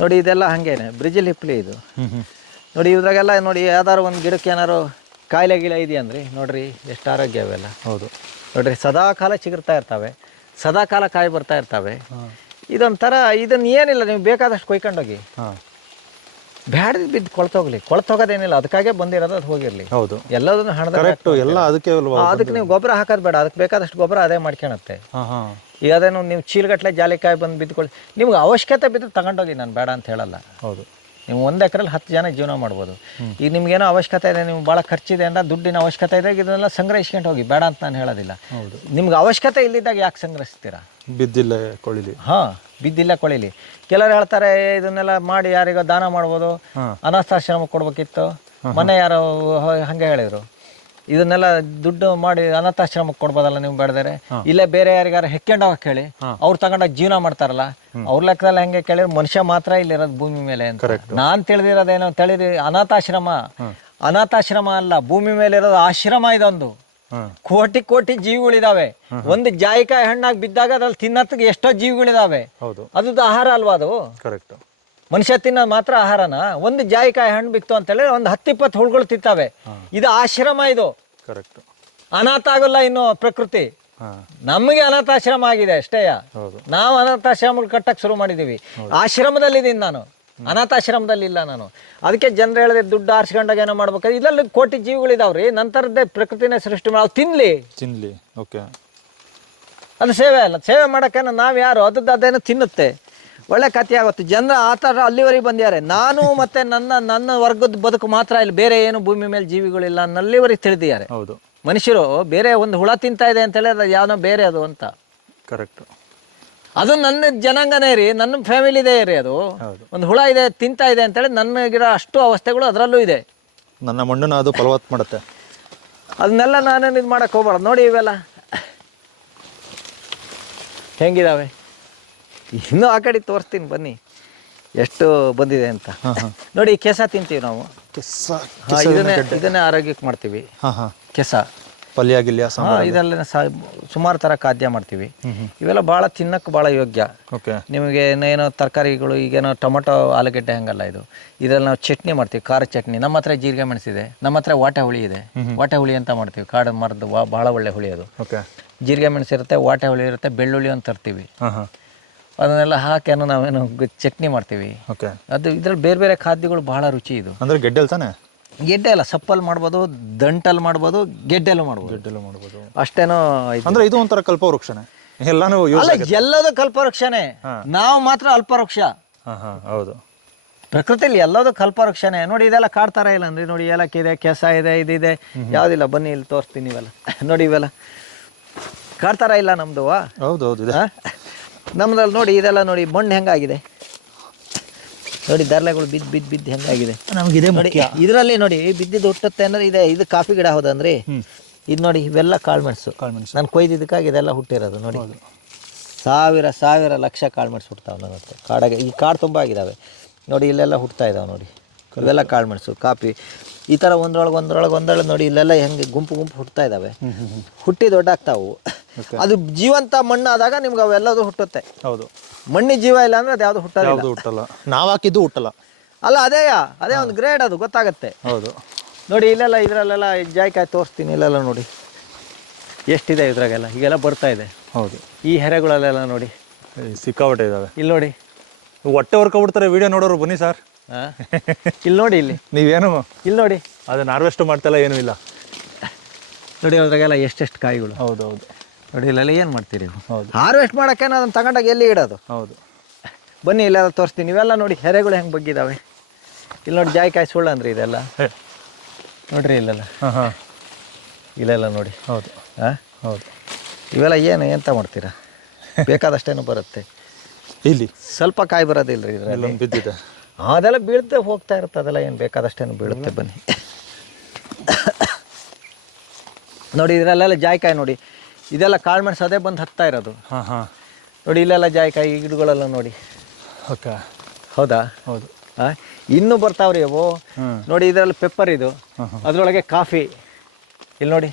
ನೋಡಿ ಇದೆಲ್ಲ ಹಾಗೇನೆ ಬ್ರಿಜಿಲ್ ಹಿಪ್ಲಿ ಇದು. ನೋಡಿ ಇದ್ರಾಗೆಲ್ಲ ನೋಡಿ ಯಾವ್ದಾದ್ರು ಒಂದು ಗಿಡಕ್ಕೆ ಏನಾರು ಕಾಯಿಲೆ ಗಿಳೆ ಇದೆಯಂದ್ರಿ ನೋಡ್ರಿ ಎಷ್ಟು ಆರೋಗ್ಯ ಅವೆಲ್ಲ. ಹೌದು ನೋಡ್ರಿ ಸದಾ ಕಾಲ ಚಿಗುರ್ತಾ ಇರ್ತವೆ, ಸದಾ ಕಾಲ ಕಾಯಿ ಬರ್ತಾ ಇರ್ತವೆ. ಇದೊಂಥರ ಇದನ್ನ ಏನಿಲ್ಲ, ನೀವು ಬೇಕಾದಷ್ಟು ಕೊಯ್ಕೊಂಡೋಗಿ ಬ್ಯಾಡ ಬಿದ್ದು ಕೊಳ್ತೋಗೋದೇನಿಲ್ಲ. ಅದಕ್ಕಾಗೆ ಬಂದಿರೋದು ಅದು ಹೋಗಿರ್ಲಿ. ಹೌದು ಎಲ್ಲದನ್ನು ಹಣದ ಎಲ್ಲ ಅದಕ್ಕೆ ಅದಕ್ಕೆ ನೀವು ಗೊಬ್ಬರ ಹಾಕೋದು ಬೇಡ, ಅದಕ್ಕೆ ಬೇಕಾದಷ್ಟು ಗೊಬ್ಬರ ಅದೇ ಮಾಡ್ಕೊಳತ್ತೆ. ಈಗ ಅದೇನು ನೀವು ಚೀಲಗಟ್ಟಲೆ ಜಾಲಿಕಾಯಿ ಬಂದು ಬಿದ್ದುಕೊಳ್ಳಿ, ನಿಮ್ಗೆ ಅವಶ್ಯಕತೆ ಬಿದ್ದು ತಗೊಂಡೋಗಿ, ನಾನು ಬೇಡ ಅಂತ ಹೇಳಲ್ಲ. ಹೌದು ನೀವು 1 ಎಕರೆಲಿ 10 ಜನ ಜೀವನ ಮಾಡ್ಬೋದು. ಈಗ ನಿಮ್ಗೇನೋ ಅವಶ್ಯಕತೆ ಇದೆ, ನಿಮ್ಗೆ ಭಾಳ ಖರ್ಚಿದೆ ಅಂದ್ರೆ ದುಡ್ಡಿನ ಅವಶ್ಯಕತೆ ಇದೆ, ಇದನ್ನೆಲ್ಲ ಸಂಗ್ರಹಿಸ್ಕೊಂಡು ಹೋಗಿ, ಬೇಡ ಅಂತ ನಾನು ಹೇಳೋದಿಲ್ಲ. ಹೌದು ನಿಮ್ಗೆ ಅವಶ್ಯಕತೆ ಇಲ್ಲಿದ್ದಾಗ ಯಾಕೆ ಸಂಗ್ರಹಿಸ್ತೀರಾ? ಬಿದ್ದಿಲ್ಲ ಕೊಳಿಲಿ. ಬಿದ್ದಿಲ್ಲ ಕೊಳಿಲಿ. ಕೆಲವರು ಹೇಳ್ತಾರೆ ಇದನ್ನೆಲ್ಲ ಮಾಡಿ ಯಾರಿಗೋ ದಾನ ಮಾಡ್ಬೋದು, ಅನಾಥಾಶ್ರಮಕ್ಕೆ ಕೊಡ್ಬೇಕಿತ್ತು. ಮನೆ ಯಾರೋ ಹಂಗೆ ಹೇಳಿದ್ರು, ಇದನ್ನೆಲ್ಲ ದುಡ್ಡು ಮಾಡಿ ಅನಾಥಾಶ್ರಮಕ್ಕೆ ಕೊಡ್ಬೋದಲ್ಲ ನೀವು ಬೆಳೆದರೆ, ಇಲ್ಲೇ ಬೇರೆ ಯಾರಿಗಾರ ಹೆಕ್ಕೊಂಡು ಹೋಗಕ್ಕೆ ಹೇಳಿ, ಅವ್ರು ತಗೊಂಡೋಗಿ ಜೀವನ ಮಾಡ್ತಾರಲ್ಲ, ಅವ್ರ ಲೆಕ್ಕದಲ್ಲಿ ಹೆಂಗೆ ಕೇಳಿದ್ರೆ ಮನುಷ್ಯ ಮಾತ್ರ ಇಲ್ಲಿರೋದು ಭೂಮಿ ಮೇಲೆ ಅಂತ. ನಾನು ತಿಳಿದಿರೋದೇನೋ ಅನಾಥಾಶ್ರಮ ಅಲ್ಲ, ಭೂಮಿ ಮೇಲೆ ಇರೋದು ಆಶ್ರಮ. ಇದೊಂದು ಕೋಟಿ ಕೋಟಿ ಜೀವಿಗಳಿದಾವೆ. ಒಂದು ಜಾಯಿಕಾಯಿ ಹಣ್ಣಾಗಿ ಬಿದ್ದಾಗ ಅದ್ರಲ್ಲಿ ತಿನ್ನತ್ತಿಗೆ ಎಷ್ಟೋ ಜೀವಿಗಳಿದಾವೆ. ಅದು ಆಹಾರ ಅಲ್ವಾ? ಅದು ಕರೆಕ್ಟ್. ಮನುಷ್ಯ ತಿನ್ನೋದು ಮಾತ್ರ ಆಹಾರನ? ಒಂದು ಜಾಯಿಕಾಯಿ ಹಣ್ಣು ಬಿತ್ತು ಅಂತ ಹೇಳಿದ್ರೆ ಒಂದು 10-20 ಹುಳುಗಳು ತಿಂತಾವೆ. ಇದು ಆಶ್ರಮ. ಇದು ಕರೆಕ್ಟ್. ಅನಾಥ ಆಗಲ್ಲ ಇನ್ನು ಪ್ರಕೃತಿ. ನಮಗೆ ಅನಾಥಾಶ್ರಮ ಆಗಿದೆ ಅಷ್ಟೇ. ನಾವು ಅನಾಥಾಶ್ರಮ ಕಟ್ಟಕ್ಕೆ ಶುರು ಮಾಡಿದೀವಿ. ಆಶ್ರಮದಲ್ಲಿದ್ದೀನಿ ನಾನು, ಅನಾಥಾಶ್ರಮದಲ್ಲಿ ಇಲ್ಲ ನಾನು. ಅದಕ್ಕೆ ಜನರು ಹೇಳಿದ್ರೆ ದುಡ್ಡು ಆರಿಸ್ಕೊಂಡಾಗ ಏನೋ ಮಾಡ್ಬೇಕಾದ್ರೆ ಇದರಲ್ಲಿ ಕೋಟಿ ಜೀವಿಗಳಿದಾವ್ರಿ. ನಂತರದ್ದೇ ಪ್ರಕೃತಿನೇ ಸೃಷ್ಟಿ ಮಾಡಿ ತಿನ್ಲಿ. ಓಕೆ, ಅದು ಸೇವೆ ಅಲ್ಲ. ಸೇವೆ ಮಾಡೋಕ್ಕೇನೋ ನಾವು ಯಾರು? ಅದೇನೋ ತಿನ್ನುತ್ತೆ. ಒಳ್ಳೆ ಕಥೆ ಆಗುತ್ತೆ. ಜನರು ಆ ಥರ ಅಲ್ಲಿವರೆಗೆ ಬಂದ್ಯಾರೆ. ನಾನು ಮತ್ತೆ ನನ್ನ ವರ್ಗದ ಬದುಕು ಮಾತ್ರ ಇಲ್ಲಿ, ಬೇರೆ ಏನು ಭೂಮಿ ಮೇಲೆ ಜೀವಿಗಳಿಲ್ಲ ಅನ್ನಲ್ಲಿವರೆಗೆ ತಿಳಿದಿದ್ದಾರೆ. ಹೌದು, ಮನುಷ್ಯರು ಬೇರೆ ಒಂದು ಹುಳ ತಿಂತಾ ಇದೆ ಅಂತ ಹೇಳಿದ್ರೆ ಯಾವನೋ ಬೇರೆ ಅದು ಅಂತ. ಕರೆಕ್ಟ್. ಅದು ನನ್ನ ಜನಾಂಗನೇ ರೀ, ನನ್ನ ಫ್ಯಾಮಿಲಿದೇ ರೀ. ಅದು ಒಂದು ಹುಳ ಇದೆ ತಿಂತಾ ಇದೆ ಅಂತೇಳಿ ನನಗಿರೋ ಅಷ್ಟು ಅವಸ್ಥೆಗಳು ಅದರಲ್ಲೂ ಇದೆ. ನನ್ನ ಮಣ್ಣನ್ನು ಅದು ಫಲವತ್ತು ಮಾಡುತ್ತೆ. ಅದನ್ನೆಲ್ಲ ನಾನೇನು ಇದು ಮಾಡಕ್ಕೆ ಹೋಗ್ಬಾರ್ದು. ನೋಡಿ ಇವೆಲ್ಲ ಹೆಂಗಿದಾವೆ. ಇನ್ನೂ ಆ ಕಡೆ ತೋರಿಸ್ತೀನಿ ಬನ್ನಿ ಎಷ್ಟು ಬಂದಿದೆ ಅಂತ. ನೋಡಿ ಕೆಸ ತಿಂತೀವಿ ನಾವು. ಇದನ್ನೇ ಆರೋಗ್ಯಕ್ಕೆ ಮಾಡ್ತೀವಿ. ಕೆಸ ಪಲ್ಯ ಗಿಲ್ಯ ಇದೆಲ್ಲ ಸುಮಾರು ಥರ ಖಾದ್ಯ ಮಾಡ್ತೀವಿ. ಇವೆಲ್ಲ ಭಾಳ ತಿನ್ನಕ್ಕೆ ಭಾಳ ಯೋಗ್ಯ. ನಿಮಗೆ ಏನೋ ತರಕಾರಿಗಳು, ಈಗೇನೋ ಟೊಮೊಟೊ ಆಲೂಗಡ್ಡೆ ಹಂಗಲ್ಲ ಇದು. ಇದರಲ್ಲಿ ನಾವು ಚಟ್ನಿ ಮಾಡ್ತೀವಿ, ಖಾರ ಚಟ್ನಿ. ನಮ್ಮ ಹತ್ರ ಜೀರಿಗೆ ಮೆಣಸಿದೆ, ನಮ್ಮ ಹತ್ರ ವಾಟೆ ಹುಳಿ ಇದೆ. ವಾಟೆ ಹುಳಿ ಅಂತ ಮಾಡ್ತೀವಿ, ಕಾಡು ಮರದ ಭಾಳ ಒಳ್ಳೆ ಹುಳಿ ಅದು. ಜೀರಿಗೆ ಮೆಣಸಿರುತ್ತೆ, ವಾಟೆ ಹುಳಿ ಇರುತ್ತೆ, ಬೆಳ್ಳುಳ್ಳಿ ಅಂತ ತರ್ತೀವಿ. ಅದನ್ನೆಲ್ಲ ಹಾಕಿ ನಾವೇನು ಚಟ್ನಿ ಮಾಡ್ತೀವಿ. ಅದು ಇದ್ರಲ್ಲಿ ಬೇರೆ ಬೇರೆ ಖಾದ್ಯಗಳು ಭಾಳ ರುಚಿ. ಇದು ಅಂದರೆ ಗೆಡ್ಡೆ ತಾನೆ? ಗೆಡ್ಡೆ ಅಲ್ಲ, ಸಪ್ಪಲ್ಲಿ ಮಾಡ್ಬೋದು, ದಂಟಲ್ಲಿ ಮಾಡ್ಬೋದು, ಗೆಡ್ಡೆಲ್ಲೂ ಮಾಡ್ಬೋದು. ಅಷ್ಟೇನೋ. ಅಂದ್ರೆ ಇದು ಒಂಥರ ಕಲ್ಪವೃಕ್ಷನೇ. ಎಲ್ಲಾನು ಎಲ್ಲದೂ ಕಲ್ಪವೃಕ್ಷನೇ. ನಾವು ಮಾತ್ರ ಅಲ್ಪವೃಕ್ಷ. ಹೌದು, ಪ್ರಕೃತಿಯಲ್ಲಿ ಎಲ್ಲದೂ ಕಲ್ಪವೃಕ್ಷನೇ. ನೋಡಿ ಇದೆಲ್ಲ ಕಾಡ್ತಾರ ಇಲ್ಲ ಅಂದ್ರೆ ನೋಡಿ, ಏಲಕ್ಕಿ ಇದೆ, ಕೆಸ ಇದೆ, ಇದಿದೆ. ಯಾವುದಿಲ್ಲ ಬನ್ನಿ ಇಲ್ಲಿ ತೋರಿಸ್ತೀನಿ. ಇವೆಲ್ಲ ನೋಡಿ, ಇವೆಲ್ಲ ಕಾಡ್ತಾರ ಇಲ್ಲ ನಮ್ದು. ಹೌದೌದು, ನಮ್ದ್ರಲ್ಲಿ ನೋಡಿ ಇದೆಲ್ಲ ನೋಡಿ ಮಣ್ಣು ಹೆಂಗಾಗಿದೆ ನೋಡಿ, ದರ್ಲೆಗಳು ಬಿದ್ದು ಹೆಂಗಾಗಿದೆ ನಮಗಿದೆ. ನೋಡಿ ಇದರಲ್ಲಿ ನೋಡಿ ಬಿದ್ದಿದ್ದು ಹುಟ್ಟುತ್ತೆ ಅಂದ್ರೆ ಇದೆ. ಇದು ಕಾಫಿ ಗಿಡ ಹೌದಂದ್ರಿ. ಇದು ನೋಡಿ ಇವೆಲ್ಲ ಕಾಳುಮೆಣಸು. ನಾನು ಕೊಯ್ದಿದ್ದಕ್ಕಾಗಿ ಇದೆಲ್ಲ ಹುಟ್ಟಿರೋದು. ನೋಡಿ ಸಾವಿರ ಲಕ್ಷ ಕಾಳುಮೆಣಸು ಹುಡ್ತಾವೆ ನನ್ನ ಹತ್ರ ಕಾಡಾಗೆ. ಈ ಕಾಡು ತುಂಬ ಆಗಿದ್ದಾವೆ ನೋಡಿ, ಇಲ್ಲೆಲ್ಲ ಹುಡ್ತಾ ಇದ್ದಾವೆ ನೋಡಿ. ಇವೆಲ್ಲ ಕಾಳುಮೆಣಸು, ಕಾಫಿ. ಈ ಥರ ಒಂದೊಳಗೆ ನೋಡಿ ಇಲ್ಲೆಲ್ಲ ಹೆಂಗೆ ಗುಂಪು ಹುಟ್ತಾ ಇದ್ದಾವೆ. ಹುಟ್ಟಿ ದೊಡ್ಡಾಗ್ತಾವು. ಅದು ಜೀವಂತ ಮಣ್ಣು ಆದಾಗ ನಿಮ್ಗೆ ಅವೆಲ್ಲದು ಹುಟ್ಟುತ್ತೆ. ಹೌದು, ಮಣ್ಣಿ ಜೀವ ಇಲ್ಲ ಅಂದ್ರೆ ಅದು ಯಾವುದು ಹುಟ್ಟಲ್ಲ. ನಾವು ಹಾಕಿದ್ದು ಹುಟ್ಟಲ್ಲ ಅಲ್ಲ. ಅದೇ ಒಂದು ಗ್ರೇಡ್, ಅದು ಗೊತ್ತಾಗತ್ತೆ. ಹೌದು, ನೋಡಿ ಇಲ್ಲೆಲ್ಲ ಇದರಲ್ಲೆಲ್ಲ ಜಾಯಿಕಾಯಿ ತೋರಿಸ್ತೀನಿ. ಇಲ್ಲೆಲ್ಲ ನೋಡಿ ಎಷ್ಟಿದೆ ಇದ್ರಾಗೆಲ್ಲ, ಈಗೆಲ್ಲ ಬರ್ತಾ ಇದೆ. ಹೌದು, ಈ ಹೆರೆಗಳಲ್ಲೆಲ್ಲ ನೋಡಿ ಸಿಕ್ಕಾಪಟ್ಟೆ ಇದಾವೆ. ಇಲ್ಲಿ ನೋಡಿ ಹೊಟ್ಟೆ ಹೊರ್ಕೊಬಿಡ್ತಾರೆ ವಿಡಿಯೋ ನೋಡೋರು. ಬನ್ನಿ ಸರ್, ಇಲ್ಲಿ ನೋಡಿ, ಇಲ್ಲಿ ನೀವೇನು ಇಲ್ಲಿ ನೋಡಿ, ಅದನ್ನ ಹಾರ್ವೆಸ್ಟ್ ಮಾಡ್ತಲ್ಲ, ಏನೂ ಇಲ್ಲ ನೋಡಿ. ಅದ್ರಾಗೆಲ್ಲ ಎಷ್ಟೆಷ್ಟು ಕಾಯಿಗಳು. ಹೌದೌದು, ನೋಡಿ ಇಲ್ಲೆಲ್ಲ ಏನು ಮಾಡ್ತೀರಿ? ಹೌದು, ಹಾರ್ವೆಸ್ಟ್ ಮಾಡೋಕ್ಕೇನೋ ಅದನ್ನು ತಗೊಂಡಾಗ ಎಲ್ಲಿ ಇಡೋದು? ಹೌದು, ಬನ್ನಿ ಇಲ್ಲೆಲ್ಲ ತೋರಿಸ್ತೀನಿ. ಇವೆಲ್ಲ ನೋಡಿ ಹೆರೆಗಳು ಹೆಂಗೆ ಬಗ್ಗಿದ್ದಾವೆ. ಇಲ್ಲಿ ನೋಡಿ ಜಾಯಿಕಾಯಿ ಸುಳ್ಳು ಅಂದ್ರೆ ಇದೆಲ್ಲ ನೋಡ್ರಿ. ಇಲ್ಲೆಲ್ಲ ನೋಡಿ. ಹೌದು ಹೌದು, ಇವೆಲ್ಲ ಎಂತ ಮಾಡ್ತೀರಾ? ಬೇಕಾದಷ್ಟೇನು ಬರುತ್ತೆ. ಇಲ್ಲಿ ಸ್ವಲ್ಪ ಕಾಯಿ ಬರೋದಿಲ್ಲ ರೀ, ಇದರಲ್ಲಿ ಬಿದ್ದಿದೆ. ಅದೆಲ್ಲ ಬೀಳ್ತೆ ಹೋಗ್ತಾ ಇರುತ್ತೆ. ಅದೆಲ್ಲ ಏನು ಬೇಕಾದಷ್ಟೇನು ಬೀಳುತ್ತೆ. ಬನ್ನಿ ನೋಡಿ ಇದರಲ್ಲೆಲ್ಲ ಜಾಯಿಕಾಯಿ ನೋಡಿ. ಇದೆಲ್ಲ ಕಾಳುಮೆಣಸು ಅದೇ ಬಂದು ಹತ್ತಾ ಇರೋದು. ನೋಡಿ ಇಲ್ಲೆಲ್ಲ ಜಾಯಿಕಾಯಿ ಗಿಡಗಳೆಲ್ಲ ನೋಡಿ. ಓಕೆ, ಹೌದಾ? ಹೌದು. ಇನ್ನೂ ಬರ್ತಾವ್ರಿ ಅವು. ನೋಡಿ ಇದರಲ್ಲಿ ಪೆಪ್ಪರ್, ಇದು ಅದರೊಳಗೆ ಕಾಫಿ. ಇಲ್ಲಿ ನೋಡಿ.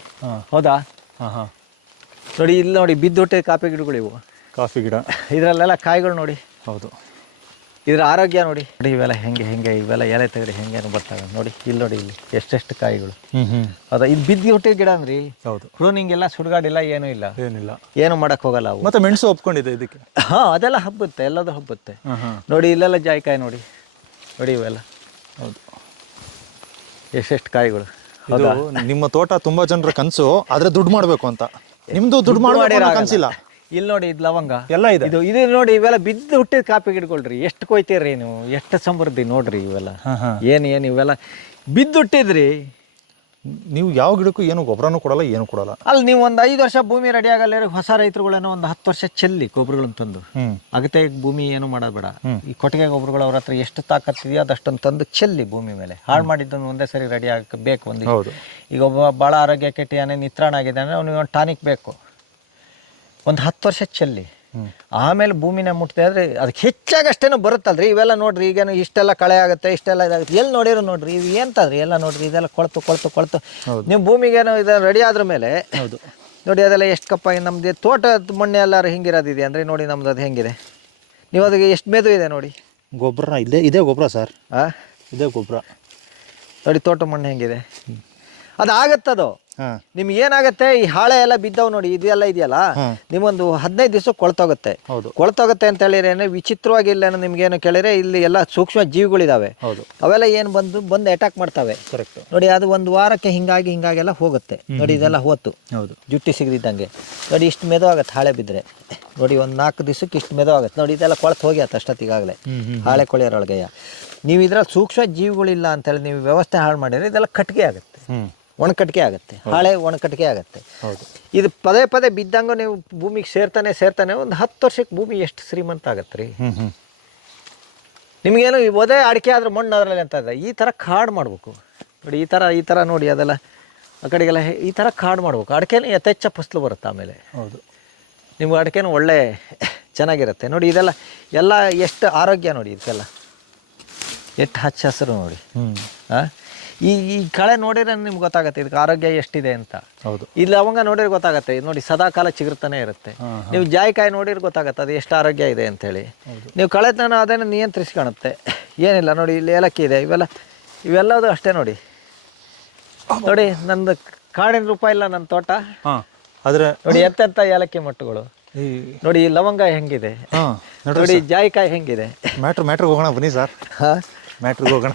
ಹೌದಾ? ನೋಡಿ ಇಲ್ಲಿ ನೋಡಿ ಬಿದ್ದು ಹುಟ್ಟಿದ ಕಾಫಿ ಗಿಡಗಳು ಇವು. ಕಾಫಿ ಗಿಡ. ಇದರಲ್ಲೆಲ್ಲ ಕಾಯಿಗಳು ನೋಡಿ. ಹೌದು, ಇದ್ರ ಆರೋಗ್ಯ ನೋಡಿ ನೋಡಿ ಇವೆಲ್ಲ ಹೆಂಗೆ ಇವೆಲ್ಲ ಎಲೆ ತೆಗೆದು ಹೆಂಗೇನು ಬರ್ತವೆ ನೋಡಿ ಇಲ್ಲಿ ನೋಡಿ ಇಲ್ಲಿ ಎಷ್ಟೆಷ್ಟು ಕಾಯಿಗಳು ಹೌದಾ ಇದು ಬಿದ್ದು ಹುಟ್ಟಿದ ಗಿಡ ಅಂದ್ರಿ ಹೌದು ಪ್ರೂನಿಂಗ್ ಇಲ್ಲ ಸುಡುಗಾಡಿಲ್ಲ ಏನೂ ಇಲ್ಲ ಏನಿಲ್ಲ ಏನು ಮಾಡಕ್ ಹೋಗಲ್ಲ ಅವು ಮತ್ತೆ ಮೆಣಸು ಒಪ್ಕೊಂಡಿದೆ ಇದಕ್ಕೆ ಅದೆಲ್ಲ ಹಬ್ಬುತ್ತೆ ಎಲ್ಲದೂ ಹಬ್ಬುತ್ತೆ ನೋಡಿ ಇಲ್ಲೆಲ್ಲ ಜಾಯಿಕಾಯಿ ನೋಡಿ ಇವೆಲ್ಲ ಹೌದು ಎಷ್ಟೆಷ್ಟು ಕಾಯಿಗಳು ಇದು ನಿಮ್ಮ ತೋಟ ತುಂಬಾ ಜನರ ಕನಸು ಆದ್ರೆ ದುಡ್ಡು ಮಾಡಬೇಕು ಅಂತ ನಿಮ್ದು ದುಡ್ಡು ಮಾಡಬೇಕು ಕನಸಿಲ್ಲ ಇಲ್ಲಿ ನೋಡಿ ಇದು ಲವಂಗ ಎಲ್ಲ ಇದೆ ಇದು ನೋಡಿ ಇವೆಲ್ಲ ಬಿದ್ದು ಹುಟ್ಟಿದ ಕಾಪಿ ಗಿಡಗಳ್ರಿ ಎಷ್ಟು ಕೊಯ್ತೀರಿ ನೀವು ಎಷ್ಟು ಸಮೃದ್ಧಿ ನೋಡ್ರಿ ಇವೆಲ್ಲ ಏನು ಇವೆಲ್ಲ ಬಿದ್ದು ಹುಟ್ಟಿದ್ರಿ ನೀವು ಯಾವ ಗಿಡಕ್ಕೂ ಏನು ಗೊಬ್ಬರನೂ ಕೊಡಲ್ಲ ಏನು ಕೊಡಲ್ಲ ಅಲ್ಲಿ ನೀವು ಒಂದು 5 ವರ್ಷ ಭೂಮಿ ರೆಡಿ ಆಗಲ್ಲ ಹೊಸ ರೈತರುಗಳೇನೋ ಒಂದು 10 ವರ್ಷ ಚೆಲ್ಲಿ ಗೊಬ್ಬರಗಳನ್ನ ತಂದು ಅಗತ್ಯ ಭೂಮಿ ಏನು ಮಾಡೋದು ಬೇಡ ಈ ಕೊಟ್ಟಿಗೆ ಗೊಬ್ಬರಗಳು ಅವ್ರ ಹತ್ರ ಎಷ್ಟು ತಾಕತ್ತಿದೆಯೋ ಅದಷ್ಟೊಂದು ತಂದು ಚೆಲ್ಲಿ ಭೂಮಿ ಮೇಲೆ ಹಾಳು ಮಾಡಿದ್ದನ್ನು ಒಂದೇ ಸರಿ ರೆಡಿ ಆಗಕ್ಕೆ ಬೇಕು ಒಂದು ಈಗ ಒಬ್ಬ ಭಾಳ ಆರೋಗ್ಯ ಕೆಟ್ಟಿಯಾನೆ ನಿತ್ರಾಣ ಆಗಿದೆ ಅಂದರೆ ಅವ್ನಿಗೆ ಒಂದು ಟಾನಿಕ್ ಬೇಕು ಒಂದು 10 ವರ್ಷ ಚೆಲ್ಲಿ ಆಮೇಲೆ ಭೂಮಿನ ಮುಟ್ತಾ ಇದ್ರೆ ಅದಕ್ಕೆ ಹೆಚ್ಚಾಗಷ್ಟೇನೋ ಬರುತ್ತಲ್ರಿ ಇವೆಲ್ಲ ನೋಡ್ರಿ ಈಗೇನು ಇಷ್ಟೆಲ್ಲ ಕಳೆ ಆಗುತ್ತೆ ಇಷ್ಟೆಲ್ಲ ಇದಾಗುತ್ತೆ ಎಲ್ಲಿ ನೋಡಿರೋ ನೋಡ್ರಿ ಇವು ಎಂತದ್ರಿ ಎಲ್ಲ ನೋಡ್ರಿ ಇದೆಲ್ಲ ಕೊಳ್ತು ನೀವು ಭೂಮಿಗೇನೋ ಇದು ರೆಡಿ ಆದ್ರ ಮೇಲೆ ಹೌದು ನೋಡಿ ಅದೆಲ್ಲ ಎಷ್ಟು ಕಪ್ಪಾಗಿ ನಮ್ದು ತೋಟದ ಮಣ್ಣು ಎಲ್ಲರೂ ಹಿಂಗಿರೋದಿದೆ ಅಂದರೆ ನೋಡಿ ನಮ್ದು ಅದು ಹೆಂಗಿದೆ ನೀವು ಅದಕ್ಕೆ ಎಷ್ಟು ಮೆದು ಇದೆ ನೋಡಿ ಗೊಬ್ಬರ ಇದೇ ಗೊಬ್ಬರ ಸರ್ ಇದೇ ಗೊಬ್ಬರ ನೋಡಿ ತೋಟ ಮಣ್ಣು ಹೆಂಗಿದೆ ಅದಾಗತ್ತದು ನಿಮ್ಗೆ ಏನಾಗುತ್ತೆ ಈ ಹಾಳೆ ಎಲ್ಲ ಬಿದ್ದವು ನೋಡಿ ಇದೆಲ್ಲ ಇದೆಯಲ್ಲ ನಿಮ್ಮೊಂದು 15 ದಿವಸ ಕೊಳ್ತೋಗುತ್ತೆ ಕೊಳ್ತೋಗುತ್ತೆ ಅಂತ ಹೇಳಿದ್ರೆ ವಿಚಿತ್ರವಾಗಿ ಇಲ್ಲೇನು ನಿಮ್ಗೇನು ಕೇಳಿದ್ರೆ ಇಲ್ಲಿ ಎಲ್ಲ ಸೂಕ್ಷ್ಮ ಜೀವಿಗಳಿದಾವೆ ಅವೆಲ್ಲ ಏನು ಬಂದು ಅಟ್ಯಾಕ್ ಮಾಡ್ತವೆ ಕರೆಕ್ಟ್ ನೋಡಿ ಅದು ಒಂದು ವಾರಕ್ಕೆ ಹಿಂಗಾಗೆಲ್ಲ ಹೋಗುತ್ತೆ ನೋಡಿ ಇದೆಲ್ಲ ಹೋತು ಹೌದು ಜುಟ್ಟಿ ಸಿಗದಿದ್ದಂಗೆ ನೋಡಿ ಇಷ್ಟು ಮೆದು ಆಗತ್ತೆ ಹಾಳೆ ಬಿದ್ದರೆ ನೋಡಿ ಒಂದು 4 ದಿವಸಕ್ಕೆ ಇಷ್ಟು ಮೆದು ಆಗುತ್ತೆ ನೋಡಿ ಇದೆಲ್ಲ ಕೊಳ್ತು ಹೋಗಿ ಅಷ್ಟೊತ್ತಿಗಾಗಲೇ ಹಾಳೆ ಕೊಳೆಯೋರೊಳಗೆಯ ನೀವು ಇದ್ರಲ್ಲಿ ಸೂಕ್ಷ್ಮ ಜೀವಿಗಳಿಲ್ಲ ಅಂತೇಳಿ ನೀವು ವ್ಯವಸ್ಥೆ ಹಾಳು ಮಾಡಿದ್ರೆ ಇದೆಲ್ಲ ಕಟ್ಟಿಗೆ ಆಗುತ್ತೆ ಒಣಕಟ್ಟಿಗೆ ಆಗುತ್ತೆ ಹಾಳೆ ಒಣಕಟ್ಟಿಗೆ ಆಗುತ್ತೆ ಇದು ಪದೇ ಬಿದ್ದಂಗೆ ನೀವು ಭೂಮಿಗೆ ಸೇರ್ತಾನೆ ಒಂದು 10 ವರ್ಷಕ್ಕೆ ಭೂಮಿ ಎಷ್ಟು ಶ್ರೀಮಂತ ಆಗತ್ತೆ ರೀ ನಿಮಗೇನು ಒದೇ ಅಡಿಕೆ ಆದ್ರೆ ಮಣ್ಣು ಅದರಲ್ಲಿ ಅಂತ ಇದೆ ಈ ಥರ ಕಾಡು ಮಾಡಬೇಕು ನೋಡಿ ಈ ಥರ ನೋಡಿ ಅದೆಲ್ಲ ಆ ಕಡೆಗೆಲ್ಲ ಈ ಥರ ಕಾಡು ಮಾಡ್ಬೇಕು ಅಡಿಕೆನೇ ಯಥೇಚ್ಛ ಫಸಲು ಬರುತ್ತೆ ಆಮೇಲೆ ಹೌದು ನಿಮ್ಗೆ ಅಡಿಕೆನೂ ಒಳ್ಳೆ ಚೆನ್ನಾಗಿರುತ್ತೆ ನೋಡಿ ಇದೆಲ್ಲ ಎಲ್ಲ ಎಷ್ಟು ಆರೋಗ್ಯ ನೋಡಿ ಇದಕ್ಕೆಲ್ಲ ಎಷ್ಟು ಹಚ್ಚ ಹಸಿರು ನೋಡಿ ಈ ಕಳೆ ನೋಡಿದ್ರೆ ನಿಮ್ಗೆ ಗೊತ್ತಾಗುತ್ತೆ ಇದಕ್ಕೆ ಆರೋಗ್ಯ ಎಷ್ಟಿದೆ ಅಂತ ಹೌದು ಇಲ್ಲಿ ಲವಂಗ ನೋಡಿದ್ರೆ ಗೊತ್ತಾಗುತ್ತೆ ಇದು ನೋಡಿ ಸದಾಕಾಲ ಚಿಗುರ್ತಾನೆ ಇರುತ್ತೆ ನೀವು ಜಾಯಿಕಾಯಿ ನೋಡಿದ್ರೆ ಗೊತ್ತಾಗುತ್ತೆ ಅದು ಎಷ್ಟು ಆರೋಗ್ಯ ಇದೆ ಅಂತೇಳಿ ನೀವು ಕಳೆತನ ಅದನ್ನು ನಿಯಂತ್ರಿಸ್ಕೊಳುತ್ತೆ ಏನಿಲ್ಲ ನೋಡಿ ಇಲ್ಲಿ ಏಲಕ್ಕಿ ಇದೆ ಇವೆಲ್ಲದು ಅಷ್ಟೇ ನೋಡಿ ನಂದು ಕಾಡಿನ ರೂಪ ಇಲ್ಲ ನನ್ನ ತೋಟ ಆದ್ರೆ ನೋಡಿ ಎಂತೆಂಥ ಏಲಕ್ಕಿ ಮಟ್ಟುಗಳು ನೋಡಿ ಈ ಲವಂಗ ಹೆಂಗಿದೆ ನೋಡಿ ಜಾಯಿಕಾಯಿ ಹೆಂಗಿದೆ ಮ್ಯಾಟ್ರಿಗೆ ಹೋಗೋಣ ಬನ್ನಿ ಸರ್ ಮ್ಯಾಟ್ರಿಗೆ ಹೋಗೋಣ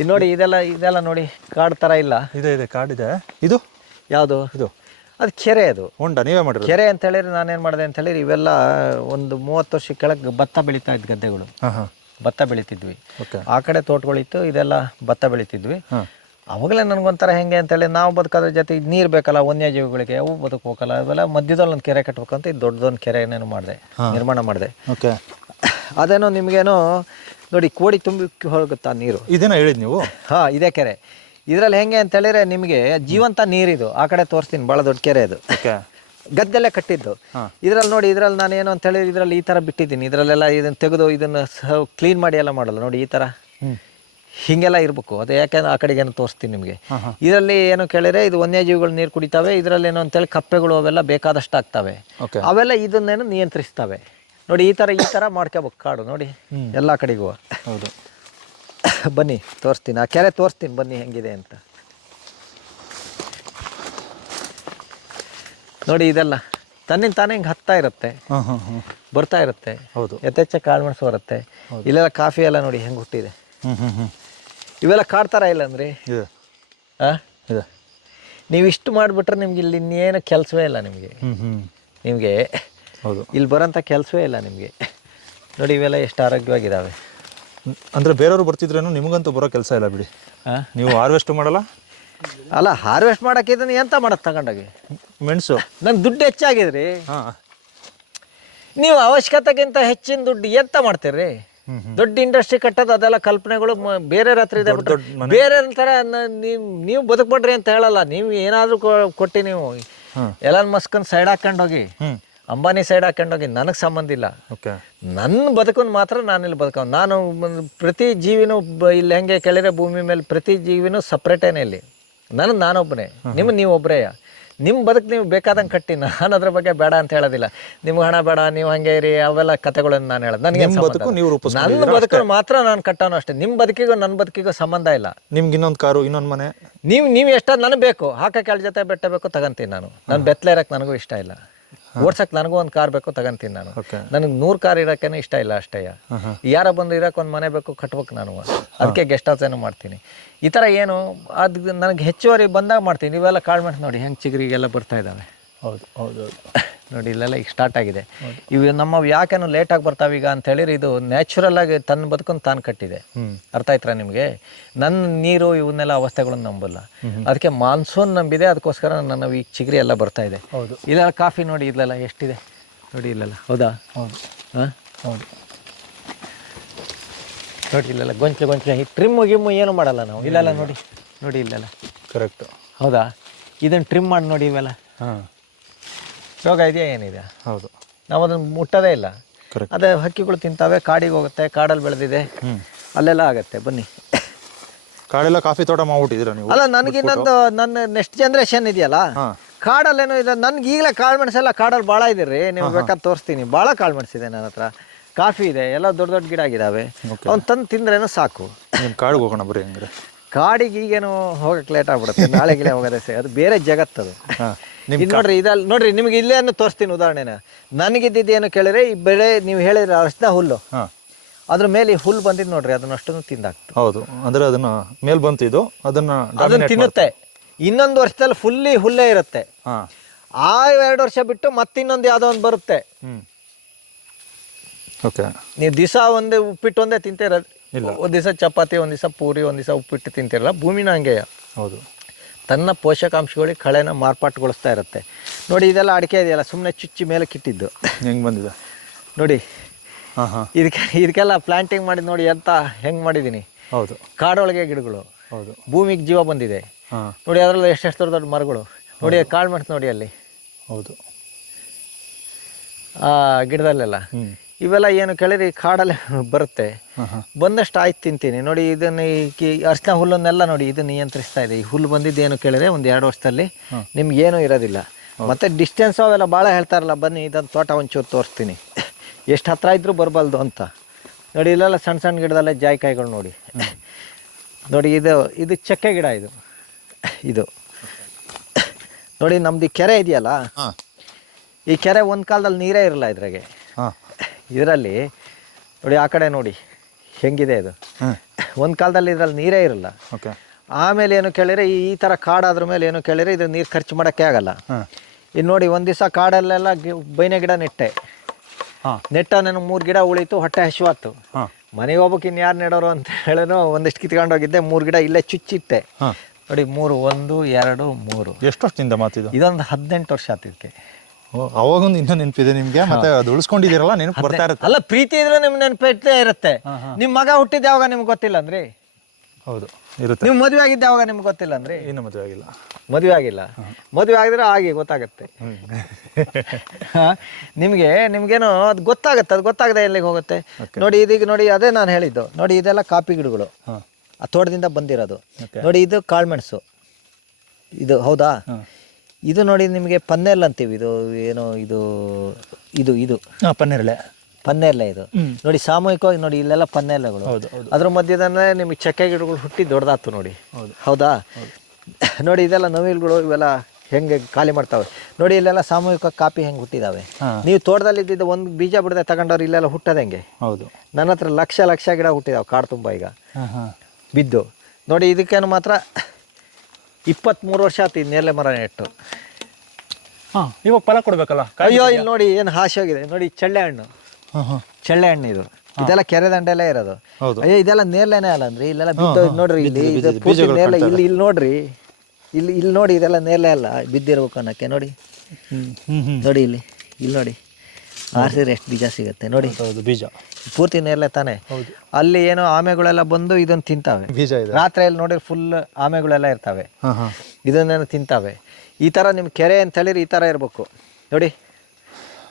ಇದು ನೋಡಿ ಇದೆಲ್ಲ ನೋಡಿ ಕಾಡು ಥರ ಇಲ್ಲ ಇದೆ ಕಾಡಿದೆ ಇದು ಯಾವುದು ಇದು ಅದು ಕೆರೆ ಅದು ಹೊಂಡ ನೀವೇ ಮಾಡಿರಿ ಕೆರೆ ಅಂತ ಹೇಳಿದ್ರೆ ನಾನೇನು ಮಾಡಿದೆ ಅಂತ ಹೇಳಿದ್ರೆ ಇವೆಲ್ಲ ಒಂದು 30 ವರ್ಷ ಕೆಳಗೆ ಭತ್ತ ಬೆಳೀತಾ ಇದ್ದ ಗದ್ದೆಗಳು ಭತ್ತ ಬೆಳಿತಿದ್ವಿ ಆ ಕಡೆ ತೋಟಗಳಿತ್ತು ಇದೆಲ್ಲ ಭತ್ತ ಬೆಳಿತಿದ್ವಿ ಅವಾಗಲೇ ನನಗೊಂಥರ ಹೆಂಗೆ ಅಂತೇಳಿ ನಾವು ಬದುಕೋದ್ರ ಜೊತೆ ನೀರು ಬೇಕಲ್ಲ ವನ್ಯಜೀವಿಗಳಿಗೆ ಅವು ಬದುಕೋಕಲ್ಲ ಇವೆಲ್ಲ ಮಧ್ಯದಲ್ಲಿ ಒಂದು ಕೆರೆ ಕಟ್ಬೇಕಂತ ಇದು ದೊಡ್ಡದೊಂದು ಕೆರೆ ಏನೇನು ಮಾಡಿದೆ ನಿರ್ಮಾಣ ಮಾಡಿದೆ ಅದೇನೋ ನಿಮಗೇನೋ ನೋಡಿ ಕೋಡಿ ತುಂಬಿ ಹೋಗುತ್ತಾ ನೀರು ಇದೇನೋ ಹೇಳಿದ್ ನೀವು ಇದೇ ಕೆರೆ ಇದರಲ್ಲಿ ಹೆಂಗೆ ಅಂತ ಹೇಳಿದ್ರೆ ನಿಮಗೆ ಜೀವಂತ ನೀರಿದು ಆ ಕಡೆ ತೋರಿಸ್ತೀನಿ ಭಾಳ ದೊಡ್ಡ ಕೆರೆ ಇದು ಗದ್ದೆಲ್ಲೇ ಕಟ್ಟಿದ್ದು ಇದ್ರಲ್ಲಿ ನೋಡಿ ಇದ್ರಲ್ಲಿ ನಾನು ಏನು ಅಂತ ಹೇಳಿದ್ರೆ ಇದರಲ್ಲಿ ಈ ಥರ ಬಿಟ್ಟಿದ್ದೀನಿ ಇದರಲ್ಲೆಲ್ಲ ಇದನ್ನು ತೆಗೆದು ಇದನ್ನು ಕ್ಲೀನ್ ಮಾಡಿ ಎಲ್ಲ ಮಾಡಲ್ಲ ನೋಡಿ ಈ ಥರ ಹಿಂಗೆಲ್ಲ ಇರಬೇಕು ಅದು ಯಾಕೆಂದ್ರೆ ಆ ಕಡೆಗೆ ಏನು ತೋರಿಸ್ತೀನಿ ನಿಮಗೆ ಇದರಲ್ಲಿ ಏನು ಕೇಳಿದ್ರೆ ಇದು ವನ್ಯಜೀವಿಗಳು ನೀರು ಕುಡಿತಾವೆ ಇದರಲ್ಲಿ ಏನು ಅಂತೇಳಿ ಕಪ್ಪೆಗಳು ಅವೆಲ್ಲ ಬೇಕಾದಷ್ಟು ಆಗ್ತವೆ ಅವೆಲ್ಲ ಇದನ್ನೇನು ನಿಯಂತ್ರಿಸ್ತವೆ ನೋಡಿ ಈ ಥರ ಮಾಡ್ಕೋಬೇಕು ಕಾಡು ನೋಡಿ ಎಲ್ಲ ಕಡೆಗೂ ಹೌದು ಬನ್ನಿ ತೋರಿಸ್ತೀನಿ ಆ ಕೆರೆ ತೋರಿಸ್ತೀನಿ ಬನ್ನಿ ಹೆಂಗಿದೆ ಅಂತ ನೋಡಿ ಇದೆಲ್ಲ ತನ್ನಿಂದ ತಾನೇ ಹಿಂಗೆ ಹತ್ತಾ ಇರುತ್ತೆ ಬರ್ತಾ ಇರುತ್ತೆ ಹೌದು ಯಥೇಚ್ಛ ಕಾಳುಮೆಣಸು ಬರುತ್ತೆ ಇಲ್ಲೆಲ್ಲ ಕಾಫಿ ಎಲ್ಲ ನೋಡಿ ಹೆಂಗೆ ಹುಟ್ಟಿದೆ ಇವೆಲ್ಲ ಕಾಡ್ತಾರ ಇಲ್ಲ ಅಂದ್ರಿ ನೀವು ಇಷ್ಟು ಮಾಡಿಬಿಟ್ರೆ ನಿಮ್ಗೆ ಇಲ್ಲಿ ಇನ್ನೇನು ಕೆಲಸವೇ ಇಲ್ಲ ನಿಮಗೆ ಹೌದು ಇಲ್ಲಿ ಬರೋಂಥ ಕೆಲಸವೇ ಇಲ್ಲ ನಿಮಗೆ ನೋಡಿ ಇವೆಲ್ಲ ಎಷ್ಟು ಆರೋಗ್ಯವಾಗಿದ್ದಾವೆ ಅಂದರೆ ಬೇರೆಯವರು ಬರ್ತಿದ್ರೇನು ನಿಮಗಂತೂ ಬರೋ ಕೆಲಸ ಇಲ್ಲ ಬಿಡಿ ನೀವು ಹಾರ್ವೆಸ್ಟ್ ಮಾಡಲ್ಲ ಅಲ್ಲ ಹಾರ್ವೆಸ್ಟ್ ಮಾಡೋಕೆ ಇದನ್ನು ಎಂತ ಮಾಡೋದು ತಗೊಂಡೋಗಿ ಮೆಣಸು ನನ್ನ ದುಡ್ಡು ಹೆಚ್ಚಾಗಿದ್ರಿ ನೀವು ಅವಶ್ಯಕತೆಗಿಂತ ಹೆಚ್ಚಿನ ದುಡ್ಡು ಎಂತ ಮಾಡ್ತೀರಿ ದೊಡ್ಡ ಇಂಡಸ್ಟ್ರಿ ಕಟ್ಟೋದು ಅದೆಲ್ಲ ಕಲ್ಪನೆಗಳು ಬೇರೆ ಹತ್ರ ಇದೆ ಬೇರೆ ಥರ ನೀವು ಬದುಕ್ಬಿಡ್ರಿ ಅಂತ ಹೇಳಲ್ಲ ನೀವು ಏನಾದರೂ ಕೊಟ್ಟು ನೀವು ಎಲಾನ್ ಮಸ್ಕನ್ ಸೈಡ್ ಹಾಕೊಂಡೋಗಿ ಅಂಬಾನಿ ಸೈಡ್ ಹಾಕೊಂಡೋಗಿ ನನಗೆ ಸಂಬಂಧ ಇಲ್ಲ ನನ್ನ ಬದುಕನ್ನು ಮಾತ್ರ ನಾನಿಲ್ಲಿ ನಾನು ಪ್ರತಿ ಜೀವಿನೂ ಇಲ್ಲಿ ಹೆಂಗೆ ಕೇಳಿದ್ರೆ ಭೂಮಿ ಮೇಲೆ ಪ್ರತಿ ಜೀವಿನೂ ಸಪ್ರೇಟೇನೆ ಇಲ್ಲಿ ನಾನೊಬ್ಬನೇ ನೀವು ಒಬ್ಬರೇ ನಿಮ್ಮ ಬದುಕು ನೀವು ಬೇಕಾದಂಗೆ ಕಟ್ಟಿ, ನಾನು ಅದ್ರ ಬಗ್ಗೆ ಬೇಡ ಅಂತ ಹೇಳೋದಿಲ್ಲ. ನಿಮ್ಗೆ ಹಣ ಬೇಡ, ನೀವು ಹಂಗೆ ಇರಿ, ಅವೆಲ್ಲ ಕಥೆಗಳನ್ನು ನಾನು ಹೇಳೋದು. ನನಗೆ ನನ್ನ ಬದುಕನ್ನು ಮಾತ್ರ ನಾನು ಕಟ್ಟೋನು ಅಷ್ಟೇ. ನಿಮ್ಮ ಬದುಕಿಗೂ ನನ್ನ ಬದುಕಿಗೂ ಸಂಬಂಧ ಇಲ್ಲ. ನಿಮ್ಗೆ ಇನ್ನೊಂದು ಕಾರು, ಇನ್ನೊಂದು ಮನೆ, ನೀವು ಎಷ್ಟಾದ್ ನನಗೆ ಬೇಕು, ಹಾಕಕ್ಕೆ 2 ಜೊತೆ ಬೆಟ್ಟ ಬೇಕು ತಗೊಂತೀನಿ ನಾನು ಬೆತ್ತಲೆ ಇರೋಕ್ಕೆ ನನಗೂ ಇಷ್ಟ ಇಲ್ಲ. ಓಡ್ಸಕ್ಕೆ ನನಗೂ ಒಂದು ಕಾರ್ ಬೇಕು ತಗೊಂತೀನಿ ನಾನು. ನನಗೆ 100 ಕಾರ್ ಇರೋಕ್ಕೇನು ಇಷ್ಟ ಇಲ್ಲ ಅಷ್ಟೇ. ಯಾರ ಬಂದು ಇರೋಕೆ ಒಂದು ಮನೆ ಬೇಕು ಕಟ್ಬೇಕು ನಾನು, ಅದಕ್ಕೆ ಗೆಸ್ಟ್ ಹೌಸ್ ಏನೋ ಮಾಡ್ತೀನಿ. ಈ ಥರ ಏನು ಅದು ನನಗೆ ಹೆಚ್ಚುವರಿ ಬಂದಾಗ ಮಾಡ್ತೀನಿ. ಇವೆಲ್ಲ ಕಾಳ್ಮೆಣಸು ನೋಡಿ ಹೆಂಗೆ ಚಿಗುರಿಗೆಲ್ಲ ಬರ್ತಾ ಇದ್ದಾವೆ. ಹೌದು ನೋಡಿ ಇಲ್ಲೆಲ್ಲ ಈಗ ಸ್ಟಾರ್ಟ್ ಆಗಿದೆ. ಇವು ನಮ್ಮವು ಯಾಕೇನು ಲೇಟಾಗಿ ಬರ್ತಾವೆ ಈಗ ಅಂತ ಹೇಳಿರಿ, ಇದು ನ್ಯಾಚುರಲ್ ಆಗಿ ತನ್ನ ಬದುಕನ್ನು ತಾನು ಕಟ್ಟಿದೆ. ಅರ್ಥ ಆಯ್ತಾ ನಿಮಗೆ? ನನ್ನ ನೀರು ಇವನ್ನೆಲ್ಲ ಅವಸ್ಥೆಗಳನ್ನು ನಂಬಲ್ಲ, ಅದಕ್ಕೆ ಮಾನ್ಸೂನ್ ನಂಬಿದೆ. ಅದಕ್ಕೋಸ್ಕರ ನನ್ನ ಈಗ ಚಿಗುರಿ ಎಲ್ಲ ಬರ್ತಾ ಇದೆ. ಇಲ್ಲೆಲ್ಲ ಕಾಫಿ ನೋಡಿ, ಇಲ್ಲೆಲ್ಲ ಎಷ್ಟಿದೆ ನೋಡಿ, ಇಲ್ಲೆಲ್ಲ. ಹೌದಾ? ಹಾಂ ಹೌದು. ನೋಡಿ ಇಲ್ಲೆಲ್ಲ ಗೊಂಚಲು ಈ ಟ್ರಿಮ್ ಗಿಮ್ಮು ಏನು ಮಾಡಲ್ಲ ನಾವು. ಇಲ್ಲೆಲ್ಲ ನೋಡಿ ಇಲ್ಲೆಲ್ಲ ಕರೆಕ್ಟ್. ಹೌದಾ? ಇದನ್ನು ಟ್ರಿಮ್ ಮಾಡಿ ನೋಡಿ. ಇವೆಲ್ಲ ರೋಗ ಇದೆಯಾ ಏನಿದೆ? ಹೌದು. ನಾವು ಅದನ್ನು ಮುಟ್ಟೋದೇ ಇಲ್ಲ. ಅದೇ ಹಕ್ಕಿಗಳು ತಿಂತಾವೆ, ಕಾಡಿಗೆ ಹೋಗುತ್ತೆ, ಕಾಡಲ್ಲಿ ಬೆಳೆದಿದೆ, ಅಲ್ಲೆಲ್ಲ ಆಗುತ್ತೆ. ಬನ್ನಿ, ಕಾಡೆಲ್ಲ ಕಾಫಿ ತೋಟ ಮಾಡ್ಬಿಟ್ಟಿದ್ದೀರಾ ನೀವು? ಅಲ್ಲ, ನನಗೆ ನನ್ನ ನೆಕ್ಸ್ಟ್ ಜನ್ರೇಷನ್ ಇದೆಯಲ್ಲ, ಕಾಡಲ್ಲೇನೋ ಇದೆ. ನನ್ಗೆ ಈಗಲೇ ಕಾಳುಮೆಣಸೆಲ್ಲ ಕಾಡಲ್ಲಿ ಭಾಳ ಇದ್ದೀರಿ, ನೀವು ಬೇಕಾದ್ರೆ ತೋರಿಸ್ತೀನಿ. ಭಾಳ ಕಾಳುಮೆಣಸಿದೆ ನನ್ನ ಹತ್ರ. ಕಾಫಿ ಇದೆ, ಎಲ್ಲ ದೊಡ್ಡ ದೊಡ್ಡ ಗಿಡ ಆಗಿದ್ದಾವೆ. ಅವ್ನು ತಂದು ತಿಂದ್ರೇನೋ ಸಾಕು. ಕಾಡಿಗೆ ಹೋಗೋಣ ಬರೀ. ಹಂಗಾರೆ ಕಾಡಿಗೆ ಈಗೇನು ಹೋಗಕ್ಕೆ ಲೇಟ್ ಆಗ್ಬಿಡುತ್ತೆ, ನಾಳೆಗಿಲೆ ಹೋಗೋದೇ ಅದು ಬೇರೆ ಜಗತ್ತದು. ಇದು ನೋಡ್ರಿ, ಇದಲ್ಲಿ ನೋಡ್ರಿ, ನಿಮ್ಗೆ ಇಲ್ಲೇ ತೋರಿಸ್ತೀನಿ ಉದಾಹರಣೆನ. ನನಗಿದ್ದೇನು ಕೇಳಿದ್ರೆ, ಈ ಬೆಳೆ ನೀವು ಹೇಳಿದ್ರೆ ಅರ್ಶಿನ ಹುಲ್ಲು, ಅದ್ರ ಮೇಲೆ ಈ ಹುಲ್ಲು ಬಂದಿದ್ದು ನೋಡ್ರಿ, ಅದನ್ನ ಅಷ್ಟನ್ನು ತಿಂದಾಕ್ತು. ಹೌದು, ಅಂದ್ರೆ ಅದನ್ನ ಮೇಲ್ ಬಂತು, ಇದು ಅದನ್ನ ತಿನ್ನುತ್ತೆ. ಇನ್ನೊಂದು ವರ್ಷದಲ್ಲಿ ಫುಲ್ಲಿ ಹುಲ್ಲೇ ಇರುತ್ತೆ. ಆ 2 ವರ್ಷ ಬಿಟ್ಟು ಮತ್ತಿನ್ನೊಂದು ಯಾವುದೋ ಒಂದು ಬರುತ್ತೆ. ನೀವು ದಿವಸ ಒಂದೇ ಉಪ್ಪಿಟ್ಟು ಒಂದೇ ತಿಂತಿರೋದು, ಒಂದು ದಿವಸ ಚಪಾತಿ, ಒಂದು ದಿವಸ ಪೂರಿ, ಒಂದು ದಿವಸ ಉಪ್ಪಿಟ್ಟು ತಿಂತಿರಲ್ಲ. ಭೂಮಿನ ಹಂಗೆ. ಹೌದು, ತನ್ನ ಪೋಷಕಾಂಶಗಳಿಗೆ ಕಳೆನ ಮಾರ್ಪಾಟುಗೊಳಿಸ್ತಾ ಇರುತ್ತೆ. ನೋಡಿ ಇದೆಲ್ಲ ಅಡಿಕೆ ಇದೆಯಲ್ಲ, ಸುಮ್ಮನೆ ಚುಚ್ಚಿ ಮೇಲೆ ಕಿಟ್ಟಿದ್ದು ಹೆಂಗೆ ಬಂದಿದೆ ನೋಡಿ. ಇದಕ್ಕೆಲ್ಲ ಪ್ಲಾಂಟಿಂಗ್ ಮಾಡಿದ್ ನೋಡಿ ಅಂತ ಹೆಂಗೆ ಮಾಡಿದ್ದೀನಿ. ಹೌದು, ಕಾಡೊಳಗೆ ಗಿಡಗಳು. ಹೌದು, ಭೂಮಿಗೆ ಜೀವ ಬಂದಿದೆ ನೋಡಿ. ಅದರಲ್ಲಿ ಎಷ್ಟೆಷ್ಟು ದೊಡ್ಡ ದೊಡ್ಡ ಮರಗಳು ನೋಡಿ. ಕಾಳುಮೆಣಸು ನೋಡಿ ಅಲ್ಲಿ. ಹೌದು, ಆ ಗಿಡದಲ್ಲೆಲ್ಲ ಇವೆಲ್ಲ ಏನು ಕೇಳಿರಿ, ಕಾಡಲ್ಲೇ ಬರುತ್ತೆ. ಬಂದಷ್ಟು ಆಯ್ತು ತಿಂತೀನಿ ನೋಡಿ. ಇದನ್ನು ಅರ್ಶಿನ ಹುಲ್ಲನ್ನೆಲ್ಲ ನೋಡಿ, ಇದು ನಿಯಂತ್ರಿಸ್ತಾ ಇದೆ. ಈ ಹುಲ್ಲು ಬಂದಿದ್ದು ಏನು ಕೇಳಿದ್ರೆ ಒಂದು 2 ವರ್ಷದಲ್ಲಿ ನಿಮ್ಗೇನು ಇರೋದಿಲ್ಲ. ಮತ್ತೆ ಡಿಸ್ಟೆನ್ಸ್ ಅವೆಲ್ಲ ಭಾಳ ಹೇಳ್ತಾರಲ್ಲ. ಬನ್ನಿ, ಇದನ್ನು ತೋಟ ಒಂಚೂರು ತೋರಿಸ್ತೀನಿ, ಎಷ್ಟು ಹತ್ರ ಇದ್ರೂ ಬರಬಲ್ದು ಅಂತ. ನೋಡಿ ಇಲ್ಲೆಲ್ಲ ಸಣ್ಣ ಸಣ್ಣ ಗಿಡದಲ್ಲೇ ಜಾಯಿಕಾಯಿಗಳು ನೋಡಿ. ನೋಡಿ ಇದು ಚಕ್ಕೆ ಗಿಡ. ಇದು ನೋಡಿ, ನಮ್ದು ಕೆರೆ ಇದೆಯಲ್ಲ, ಈ ಕೆರೆ ಒಂದು ಕಾಲದಲ್ಲಿ ನೀರೇ ಇರಲ್ಲ ಇದ್ರಾಗೆ. ಇದರಲ್ಲಿ ನೋಡಿ, ಆ ಕಡೆ ನೋಡಿ ಹೆಂಗಿದೆ ಇದು. ಒಂದು ಕಾಲದಲ್ಲಿ ಇದ್ರಲ್ಲಿ ನೀರೇ ಇರಲ್ಲ. ಆಮೇಲೆ ಏನು ಕೇಳಿದ್ರೆ, ಈ ಥರ ಕಾಡಾದ್ರ ಮೇಲೆ ಏನು ಕೇಳಿದ್ರೆ, ಇದು ನೀರು ಖರ್ಚು ಮಾಡೋಕ್ಕೆ ಆಗಲ್ಲ. ಇನ್ನು ನೋಡಿ, ಒಂದು ದಿವಸ ಕಾಡಲ್ಲೆಲ್ಲ ಬೈನೆ ಗಿಡ ನೆಟ್ಟೆ. ನಾನು 3 ಗಿಡ ಉಳಿತು, ಹೊಟ್ಟೆ ಹಸಿವಾತು. ಮನೆಗೆ ಹೋಗ್ಬೇಕು, ಇನ್ಯಾರು ನೆಡೋರು ಅಂತ ಹೇಳೋ ಒಂದಿಷ್ಟು ಕಿತ್ಕೊಂಡೋಗಿದ್ದೆ. 3 ಗಿಡ ಇಲ್ಲೇ ಚುಚ್ಚಿಟ್ಟೆ ನೋಡಿ. 3 1 2 3. ಎಷ್ಟು ವರ್ಷದಿಂದ ಮಾತಿದ್ದು? ಇದೊಂದು 18 ವರ್ಷ ಆತು ಇದಕ್ಕೆ. ಅವಾಗೊಂದು ಇನ್ನೂ ನೆನಪಿದೆ ನಿಮ್ಗೆ, ಮತ್ತೆ ಅದು ಉಳಿಸ್ಕೊಂಡಿದ್ದೀರಲ್ಲ, ನೆನಪು ಬರ್ತಾ ಇರುತ್ತೆ. ಅಲ್ಲ, ಪ್ರೀತಿ ಇದ್ರೆ ನಿಮ್ಗೆ ನೆನಪಿರ್ತೇ ಇರುತ್ತೆ. ನಿಮ್ಮ ಮಗ ಹುಟ್ಟಿದ ಯಾವಾಗ ನಿಮ್ಗೆ ಗೊತ್ತಿಲ್ಲ ಅಂದ್ರಿ? ಹೌದು, ಇರುತ್ತೆ. ನೀವು ಮದುವೆ ಆಗಿದ್ದ ಯಾವಾಗ ನಿಮ್ಗೆ ಗೊತ್ತಿಲ್ಲ ಅಂದ್ರಿ? ಇನ್ನು ಮದುವೆ ಆಗಿಲ್ಲ. ಮದುವೆ ಆಗಿಲ್ಲ. ಮದುವೆ ಆಗಿದ್ರೆ ಆಗಿ ಗೊತ್ತಾಗುತ್ತೆ. ನಿಮ್ಗೇನೋ ಅದು ಗೊತ್ತಾಗುತ್ತೆ. ಅದು ಗೊತ್ತಾಗದೆ ಎಲ್ಲಿಗೆ ಹೋಗುತ್ತೆ ನೋಡಿ. ಇದೀಗ ನೋಡಿ, ಅದೇ ನಾನು ಹೇಳಿದ್ದು ನೋಡಿ, ಇದೆಲ್ಲ ಕಾಫಿ ಗಿಡಗಳು ಆ ತೋಟದಿಂದ ಬಂದಿರೋದು ನೋಡಿ. ಇದು ಕಾಳುಮೆಣಸು ಇದು. ಹೌದಾ? ಇದು ನೋಡಿ, ನಿಮಗೆ ಪನ್ನೇರ್ಲ ಅಂತೀವಿ. ಇದು ಏನೋ ಇದು ಪನ್ನೇರ್ಲೆ ಇದು ನೋಡಿ. ಸಾಮೂಹಿಕವಾಗಿ ನೋಡಿ, ಇಲ್ಲೆಲ್ಲ ಪನ್ನೇರ್ಲೆಗಳು. ಅದ್ರ ಮಧ್ಯದಲ್ಲೇ ನಿಮಗೆ ಚಕ್ಕೆ ಗಿಡಗಳು ಹುಟ್ಟಿ ದೊಡ್ಡದಾತು ನೋಡಿ. ಹೌದಾ? ನೋಡಿ, ಇದೆಲ್ಲ ನವಿಲುಗಳು, ಇವೆಲ್ಲ ಹೆಂಗೆ ಖಾಲಿ ಮಾಡ್ತಾವೆ ನೋಡಿ. ಇಲ್ಲೆಲ್ಲ ಸಾಮೂಹಿಕ ಕಾಪಿ ಹೆಂಗೆ ಹುಟ್ಟಿದಾವೆ. ನೀವು ತೋಟದಲ್ಲಿ ಇದ್ದಿದ್ದು ಒಂದು ಬೀಜ ಬಿಡದೆ ತಗೊಂಡವ್ರು ಇಲ್ಲೆಲ್ಲ ಹುಟ್ಟೋದು ಹೆಂಗೆ? ಹೌದು, ನನ್ನ ಹತ್ರ ಲಕ್ಷ ಗಿಡ ಹುಟ್ಟಿದಾವೆ ಕಾಡು ತುಂಬ ಈಗ ಬಿದ್ದು ನೋಡಿ. ಇದಕ್ಕೇನು ಮಾತ್ರ 23 ವರ್ಷ ಆಯ್ತು ಈ ನೇರಳೆ ಮರ ನೆಟ್ಟು. ಇವಾಗ ಫಲ ಕೊಡ್ಬೇಕಲ್ಲ. ಅಯ್ಯೋ, ಇಲ್ಲಿ ನೋಡಿ ಏನು ಹಾಸಿ ಹೋಗಿದೆ ನೋಡಿ. ಚಳ್ಳೆ ಹಣ್ಣು ಇದು. ಇದೆಲ್ಲ ಕೆರೆ ದಂಡೆಲ್ಲೇ ಇರೋದು. ಅಯ್ಯೋ, ಇದೆಲ್ಲ ನೇರಳೆನೇ ಅಲ್ಲ ಅಂದ್ರೆ ಇಲ್ಲೆಲ್ಲ ಬಿದ್ದು ನೋಡ್ರಿ. ಇಲ್ಲಿ ನೇರಳೆ ಇಲ್ಲಿ ನೋಡ್ರಿ, ಇಲ್ಲಿ ನೋಡಿ, ಇದೆಲ್ಲ ನೇರಳೆ ಅಲ್ಲ, ಬಿದ್ದಿರ್ಬೇಕು ಅನ್ನಕ್ಕೆ ನೋಡಿ. ಇಲ್ಲಿ ನೋಡಿ, ಆರಿಸಿದ್ರೆ ಎಷ್ಟು ಬೀಜ ಸಿಗುತ್ತೆ ನೋಡಿ. ಬೀಜ ಪೂರ್ತಿ ನೇರಳೆ ತಾನೆ. ಅಲ್ಲಿ ಏನೋ ಆಮೆಗಳೆಲ್ಲ ಬಂದು ಇದನ್ನು ತಿಂತಾವೆ. ರಾತ್ರಿಯಲ್ಲಿ ನೋಡಿ ಫುಲ್ ಆಮೆಗಳೆಲ್ಲ ಇರ್ತವೆ, ಇದನ್ನೇನು ತಿಂತಾವೆ. ಈ ಥರ ನಿಮ್ಮ ಕೆರೆ ಅಂತ ಹೇಳಿದ್ರೆ ಈ ಥರ ಇರಬೇಕು ನೋಡಿ.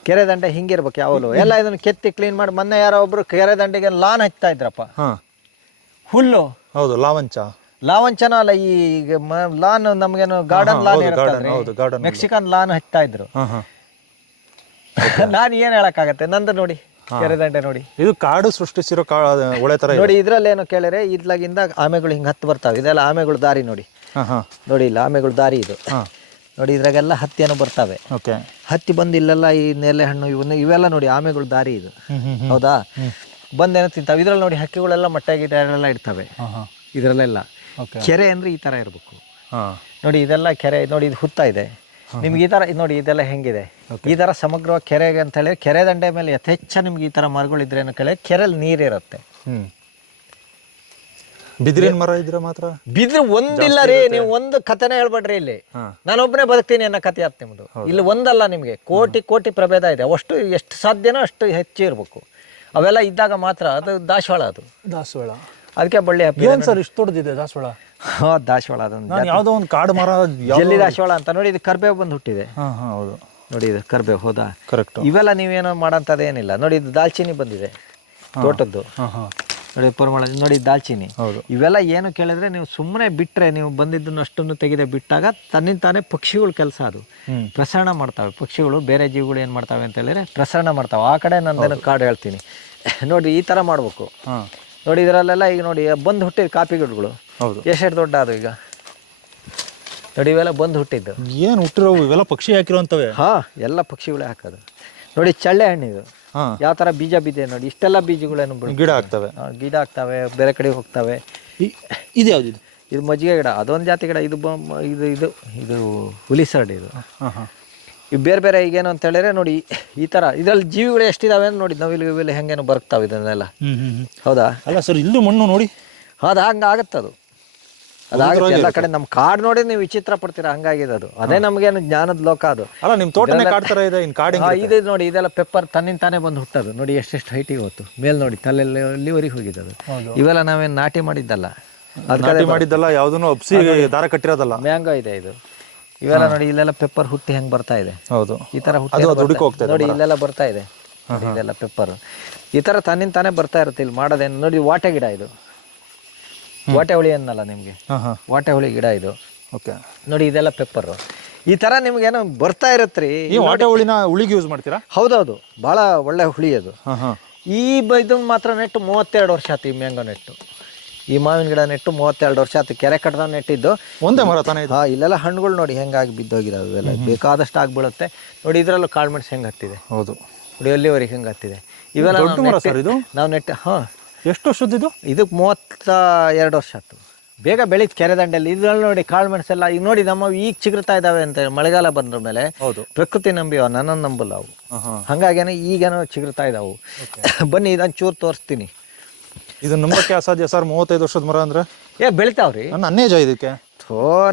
ಕೆರೆ ದಂಡೆ ಹಿಂಗಿರ್ಬೇಕು ಯಾವಾಗಲೂ. ಎಲ್ಲ ಇದನ್ನು ಕೆತ್ತಿ ಕ್ಲೀನ್ ಮಾಡಿ. ಮೊನ್ನೆ ಯಾರೋ ಒಬ್ರು ಕೆರೆ ದಂಡೆಗೆ ಲಾನ್ ಹಚ್ತಾ ಇದ್ರಪ್ಪ, ಹುಲ್ಲು. ಹೌದು, ಲಾವಂಚನ ಅಲ್ಲ, ಈ ಲಾನ್ ನಮ್ಗೇನು ಗಾರ್ಡನ್ ಲಾನ್ ಹೌದು, garden. ಮೆಕ್ಸಿಕನ್ ಲಾನ್ ಹಚ್ತಾ ಇದ್ರು. ನಾನು ಏನ್ ಹೇಳಕ್ಕಾಗತ್ತೆ, ನಂದು ನೋಡಿ ಕೆರೆ ದಂಡೆ ನೋಡಿ, ಇದು ಕಾಡು ಸೃಷ್ಟಿಸಿರೋ ಒಳ್ಳೆ ತರ ನೋಡಿ. ಇದ್ರಲ್ಲೇನು ಕೇಳಿದ್ರೆ ಇದ್ಲಾಗಿಂದ ಆಮೆಗಳು ಹಿಂಗೆ ಹತ್ತು ಬರ್ತಾವೆ. ಇದೆಲ್ಲ ಆಮೆಗಳು ದಾರಿ ನೋಡಿ, ನೋಡಿ ಇಲ್ಲ ಆಮೆಗಳು ದಾರಿ ಇದು ನೋಡಿ. ಇದ್ರಾಗೆಲ್ಲ ಹತ್ತಿಯನ್ನು ಬರ್ತವೆ. ಹತ್ತಿ ಬಂದು ಇಲ್ಲೆಲ್ಲ ಈ ನೇಲೆ ಹಣ್ಣು ಇವೆಲ್ಲ ನೋಡಿ ಆಮೆಗಳು ದಾರಿ ಇದು. ಹೌದಾ, ಬಂದೇನೋ ತಿಂತಾವೆ. ಇದ್ರಲ್ಲಿ ನೋಡಿ ಹಕ್ಕಿಗಳೆಲ್ಲ ಮೊಟ್ಟೆಗಿಟ್ಟೆಲ್ಲ ಇರ್ತವೆ ಇದ್ರಲ್ಲೆಲ್ಲ. ಕೆರೆ ಅಂದ್ರೆ ಈ ತರ ಇರ್ಬೇಕು ನೋಡಿ. ಇದೆಲ್ಲ ಕೆರೆ ನೋಡಿ, ಇದು ಹುತ್ತಾ ಇದೆ ನಿಮ್ಗೆ ಈ ತರ ನೋಡಿ. ಇದೆಲ್ಲ ಹೆಂಗಿದೆ ಈ ತರ ಸಮಗ್ರವಾಗಿ ಕೆರೆಗೆ ಅಂತ ಹೇಳಿ, ಕೆರೆ ದಂಡೆ ಮೇಲೆ ಯಥೇಚ್ಛ ನಿಮ್ಗೆ ಈ ತರ ಮರಗಳಿದ್ರೆ ಏನೋ ಕೇಳಿ ಕೆರೆಯಲ್ಲಿ ನೀರಿರುತ್ತೆ. ಬಿದಿರಿನ ಮರ ಇದ್ರೆ ಮಾತ್ರ ಬಿದ್ರೆ ಒಂದಿಲ್ಲ ರೀ. ನೀವು ಒಂದು ಕಥೆನೇ ಹೇಳ್ಬೇಡ್ರಿ ಇಲ್ಲಿ. ನಾನೊಬ್ಬನೇ ಬದುಕ್ತೀನಿ ಅನ್ನೋ ಕಥೆ ಆಯ್ತು ನಿಮ್ದು. ಇಲ್ಲಿ ಒಂದಲ್ಲ, ನಿಮ್ಗೆ ಕೋಟಿ ಕೋಟಿ ಪ್ರಭೇದ ಇದೆ. ಅಷ್ಟು ಎಷ್ಟು ಸಾಧ್ಯನೋ ಅಷ್ಟು ಹೆಚ್ಚು ಇರ್ಬೇಕು. ಅವೆಲ್ಲ ಇದ್ದಾಗ ಮಾತ್ರ ಅದು ದಾಸವಾಳ. ಅದು ದಾಸವಾಳ, ಅದಕ್ಕೆ ಬಳ್ಳಿ ಹಬ್ಬ ಸರ್ ಇಷ್ಟು ದೊಡ್ಡದಿದೆ ದಾಸವಾಳ. ದಾಸವಾಳ ಅದೊಂದು ಯಾವುದೋ ಒಂದು ಕಾಡು ಮರ, ಜಲ್ಲಿ ದಾಸವಾಳ ಅಂತ ನೋಡಿ. ಇದು ಕರ್ಬೇವು ಬಂದು ಹುಟ್ಟಿದೆ. ಹೌದು ನೋಡಿ, ಇದು ಕರ್ಬೇವು. ಹೌದಾ, ಕರೆಕ್ಟ್. ಇವೆಲ್ಲ ನೀವೇನೋ ಮಾಡೋಂಥದ್ದು ಏನಿಲ್ಲ ನೋಡಿ. ಇದು ದಾಲ್ಚಿನ್ನಿ ಬಂದಿದೆ ತೋಟದ್ದು ನೋಡಿ, ಪರಿಮಳ ನೋಡಿ, ದಾಲ್ಚಿನ್ನಿ. ಇವೆಲ್ಲ ಏನು ಕೇಳಿದ್ರೆ ನೀವು ಸುಮ್ಮನೆ ಬಿಟ್ರೆ, ನೀವು ಬಂದಿದ್ದನ್ನು ಅಷ್ಟನ್ನು ತೆಗೆದೇ ಬಿಟ್ಟಾಗ ತನ್ನಿಂತಾನೆ ಪಕ್ಷಿಗಳು ಕೆಲಸ ಅದು ಪ್ರಸರಣ ಮಾಡ್ತಾವೆ. ಪಕ್ಷಿಗಳು ಬೇರೆ ಜೀವಿಗಳು ಏನು ಮಾಡ್ತಾವೆ ಅಂತ ಹೇಳಿದ್ರೆ ಪ್ರಸರಣ ಮಾಡ್ತಾವೆ. ಆ ಕಡೆ ನಂದೇನು ಕಾಡು ಹೇಳ್ತೀನಿ ನೋಡಿ. ಈ ಥರ ಮಾಡ್ಬೇಕು ನೋಡಿ. ಇದರಲ್ಲೆಲ್ಲ ಈಗ ನೋಡಿ ಬಂದು ಹುಟ್ಟಿದ ಕಾಫಿ ಗಿಡಗಳು ಎಷ್ಟು ದೊಡ್ಡ ಅದು ಈಗ ನೋಡಿ. ಇವೆಲ್ಲ ಬಂದು ಹುಟ್ಟಿದ್ದು ಏನು ಹುಟ್ಟಿರೋ ಇವೆಲ್ಲ ಪಕ್ಷಿ ಹಾಕಿರೋಂಥವೆ. ಎಲ್ಲ ಪಕ್ಷಿಗಳೇ ಹಾಕೋದು ನೋಡಿ. ಚಳ್ಳೆ ಹಣ್ಣಿದು ಯಾವ ಥರ ಬೀಜ ಬಿದ್ದೆ ನೋಡಿ. ಇಷ್ಟೆಲ್ಲ ಬೀಜಗಳೇನು ಗಿಡ ಆಗ್ತವೆ, ಗಿಡ ಆಗ್ತವೆ, ಬೇರೆ ಕಡೆ ಹೋಗ್ತವೆ. ಇದು ಯಾವ್ದು? ಇದು ಮಜ್ಜಿಗೆ ಗಿಡ, ಅದೊಂದು ಜಾತಿ ಗಿಡ. ಇದು ಇದು ಇದು ಇದು ಹುಲಿ ಸರ್ಡ್. ಇದು ಇವು ಬೇರೆ ಬೇರೆ ಈಗೇನು ಅಂತ ಹೇಳಿದ್ರೆ ನೋಡಿ ಈ ಥರ. ಇದರಲ್ಲಿ ಜೀವಿಗಳು ಎಷ್ಟಿದಾವೆ ಅಂತ ನೋಡಿ. ನವಿಲು ಹೆಂಗೇನು ಬರ್ತಾವೆ ಇದನ್ನೆಲ್ಲ. ಹೌದಾ, ಅಲ್ಲ ಸರ್, ಇಲ್ಲೂ ಮಣ್ಣು ನೋಡಿ. ಅದು ಹಂಗೆ ಆಗುತ್ತೆ. ಅದಾಗುತ್ತೆ ಎಲ್ಲ ಕಡೆ. ನಮ್ಮ ಕಾಡು ನೋಡಿ ನೀವು ವಿಚಿತ್ರ ಪಡ್ತೀರಾ, ಹಂಗಾಗಿದೆ ಅದು. ಅದೇ ನಮಗೇನು ಜ್ಞಾನದ ಲೋಕ ಅದು. ಅಲ್ಲ, ನಿಮ್ಮ ತೋಟನೇ ಕಾಡ್ತಾರ ಇದೆ. ಇನ್ನು ಕಾಡು ಇದು ನೋಡಿ, ಇದೆಲ್ಲ ಪೆಪ್ಪರ್ ತನ್ನಿಂತಾನೆ ಬಂದು ಹುಟ್ಟೋದು ನೋಡಿ. ಎಷ್ಟೆಷ್ಟು ಹೈಟಿಗೆ ಹೋಯ್ತು ಮೇಲ್ ನೋಡಿ, ತಲೆಲ್ಲಿವರೆಗೆ ಹೋಗಿದ್ದು. ಇವೆಲ್ಲ ನಾವೇನು ನಾಟಿ ಮಾಡಿದ್ದಲ್ಲ, ನಾಟಿ ಮಾಡಿದ್ದಲ್ಲ, ಯಾವುದನ್ನು ಅಪ್ಸಿ ದಾರ ಕಟ್ಟಿರೋದಲ್ಲ. ಮ್ಯಾಂಗೋ ಇದೆ ಇದು. ಇವೆಲ್ಲ ನೋಡಿ, ಇಲ್ಲೆಲ್ಲ ಪೆಪ್ಪರ್ ಹುಟ್ಟಿ ಹೆಂಗೆ ಬರ್ತಾ ಇದೆ. ಹೌದು, ಈ ಥರ ಹುಟ್ಟಿ ನೋಡಿ, ಇಲ್ಲೆಲ್ಲ ಬರ್ತಾ ಇದೆ. ಇದೆಲ್ಲ ಪೆಪ್ಪರ್ ಈ ಥರ ತನ್ನಿಂತಾನೆ ಬರ್ತಾ ಇರುತ್ತೆ. ಇಲ್ಲಿ ಮಾಡೋದೇನು ನೋಡಿ. ವಾಟೆ ಗಿಡ ಇದು, ವಾಟೆ ಹುಳಿ ಅನ್ನಲ್ಲ ನಿಮಗೆ, ವಾಟೆ ಹುಳಿ ಗಿಡ ಇದು. ನೋಡಿ, ಇದೆಲ್ಲ ಪೆಪ್ಪರು. ಈ ಥರ ನಿಮ್ಗೇನೋ ಬರ್ತಾ ಇರತ್ರಿ. ಈ ವಾಟೆ ಹುಳಿನ ಹುಳಿಗೆ ಯೂಸ್ ಮಾಡ್ತೀರಾ? ಹೌದೌದು, ಭಾಳ ಒಳ್ಳೆ ಹುಳಿ ಅದು. ಈ ಇದನ್ನು ಮಾತ್ರ ನೆಟ್ಟು 32 ವರ್ಷ ಆಯ್ತು. ಈ ಮ್ಯಾಂಗೋ ನೆಟ್ಟು, ಈ ಮಾವಿನ ಗಿಡ ನೆಟ್ಟು 32 ವರ್ಷ ಆಯ್ತು. ಕೆರೆ ಕಟ್ಟದ ನೆಟ್ಟಿದ್ದು ಒಂದೇ ಮರ ತಾನೇ. ಇಲ್ಲೆಲ್ಲ ಹಣ್ಣುಗಳು ನೋಡಿ ಹೆಂಗಾಗಿ ಬಿದ್ದೋಗಿದಾವೆ. ಇವೆಲ್ಲ ಬೇಕಾದಷ್ಟು ಆಗ್ಬಿಡುತ್ತೆ ನೋಡಿ. ಇದರಲ್ಲೂ ಕಾಳುಮೆಣಸು ಹೆಂಗೆ ಹತ್ತಿದೆ. ಹೌದು ನೋಡಿ, ಅಲ್ಲಿವರೆಗೆ ಹೆಂಗೆ ಹತ್ತಿದೆ. ಇವೆಲ್ಲ ನಾವು ನೆಟ್ಟು. ಎಷ್ಟು ವರ್ಷದ್ದು ಇದು 32 ವರ್ಷ ಆಯ್ತು. ಬೇಗ ಬೆಳೀತು ಕೆರೆ ದಂಡೆಯಲ್ಲಿ. ಇದ್ರಲ್ಲಿ ನೋಡಿ ಕಾಳುಮೆಣಸೆಲ್ಲ ಈಗ ನೋಡಿ. ನಮ್ಮ ಈಗ ಚಿಗುರ್ತಾ ಇದಾವೆ ಅಂತ ಮಳೆಗಾಲ ಬಂದ್ರ ಮೇಲೆ. ಪ್ರಕೃತಿ ನಂಬಿವ, ನನ್ನನ್ನು ನಂಬಲ್ಲ ಅವು. ಹಂಗಾಗೇನೆ ಈಗೇನೋ ಚಿಗುರ್ತಾ ಇದಾವು. ಬನ್ನಿ, ಇದೊಂದು ಚೂರು ತೋರಿಸ್ತೀನಿ. ಇದು ನಂಬಕ್ಕೆ ಅಸಾಧ್ಯ ಸರ್. 35 ವರ್ಷದ ಮರ ಅಂದ್ರೆ ಬೆಳಿತಾವ್ರಿ. ನನ್ನ ಅನ್ನೇಜ ಇದಕ್ಕೆ.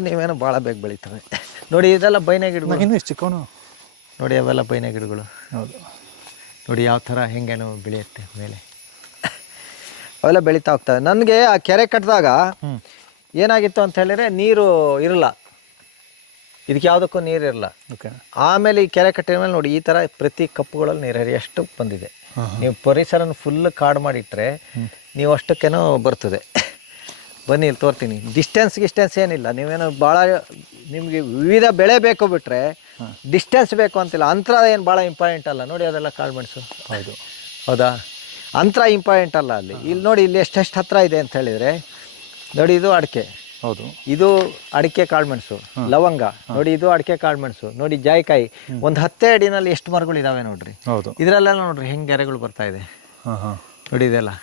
ನೀವೇನೋ ಭಾಳ ಬೇಗ ಬೆಳಿತವೆ ನೋಡಿ. ಇದೆಲ್ಲ ಬೈನೆ ಗಿಡಗಳು. ಇನ್ನೂ ಇಷ್ಟು ಚಿಕ್ಕವನು ನೋಡಿ. ಅವೆಲ್ಲ ಬೈನೆ ಗಿಡಗಳು. ಹೌದು ನೋಡಿ ಯಾವ ಥರ ಹೆಂಗೇನೋ ಬೆಳೆಯುತ್ತೆ ಮೇಲೆ. ಅವೆಲ್ಲ ಬೆಳೀತಾ ಹೋಗ್ತವೆ. ನನಗೆ ಆ ಕೆರೆ ಕಟ್ಟಿದಾಗ ಏನಾಗಿತ್ತು ಅಂತ ಹೇಳಿದ್ರೆ, ನೀರು ಇರಲ್ಲ ಇದಕ್ಕೆ, ಯಾವುದಕ್ಕೂ ನೀರು ಇರಲ್ಲ. ಆಮೇಲೆ ಈ ಕೆರೆ ಕಟ್ಟಿದ ಮೇಲೆ ನೋಡಿ, ಈ ಥರ ಪ್ರತಿ ಕಪ್ಪುಗಳಲ್ಲಿ ನೀರು ಎಷ್ಟು ಬಂದಿದೆ. ನೀವು ಪರಿಸರನ ಫುಲ್ ಕಾಡು ಮಾಡಿಟ್ರೆ ನೀವು ಅಷ್ಟಕ್ಕೇನೋ ಬರ್ತದೆ. ಬನ್ನಿ, ಇಲ್ಲಿ ತೋರ್ತೀನಿ. ಡಿಸ್ಟೆನ್ಸ್ ಏನಿಲ್ಲ. ನೀವೇನೋ ಭಾಳ ನಿಮಗೆ ವಿವಿಧ ಬೆಳೆ ಬೇಕು ಬಿಟ್ಟರೆ ಡಿಸ್ಟೆನ್ಸ್ ಬೇಕು ಅಂತಿಲ್ಲ. ಅಂತರ ಏನು ಭಾಳ ಇಂಪಾರ್ಟೆಂಟ್ ಅಲ್ಲ ನೋಡಿ. ಅದೆಲ್ಲ ಕಾಳುಮೆಣಸು. ಹೌದಾ, ಅಂತರ ಇಂಪಾರ್ಟೆಂಟ್ ಅಲ್ಲ ಅಲ್ಲಿ. ಇಲ್ಲಿ ನೋಡಿ, ಇಲ್ಲಿ ಎಷ್ಟೆಷ್ಟು ಹತ್ರ ಇದೆ ಅಂತ ಹೇಳಿದರೆ ನೋಡಿ. ಇದು ಅಡಿಕೆ. ಹೌದು, ಇದು ಅಡಿಕೆ ಕಾಳುಮೆಣಸು. ಲವಂಗ ನೋಡಿ, ಇದು ಅಡಿಕೆ ಕಾಳುಮೆಣಸು ನೋಡಿ. ಜಾಯಿಕಾಯಿ ಒಂದು 10 ಅಡಿನಲ್ಲಿ ಎಷ್ಟು ಮರಗಳು ಇದಾವೆ ನೋಡ್ರಿ. ಇದರಲ್ಲೆಲ್ಲ ನೋಡ್ರಿ ಹೆಂಗೆ ಗೆರೆಗಳು ಬರ್ತಾ ಇದೆ ನೋಡಿ. ಇದೆಲ್ಲ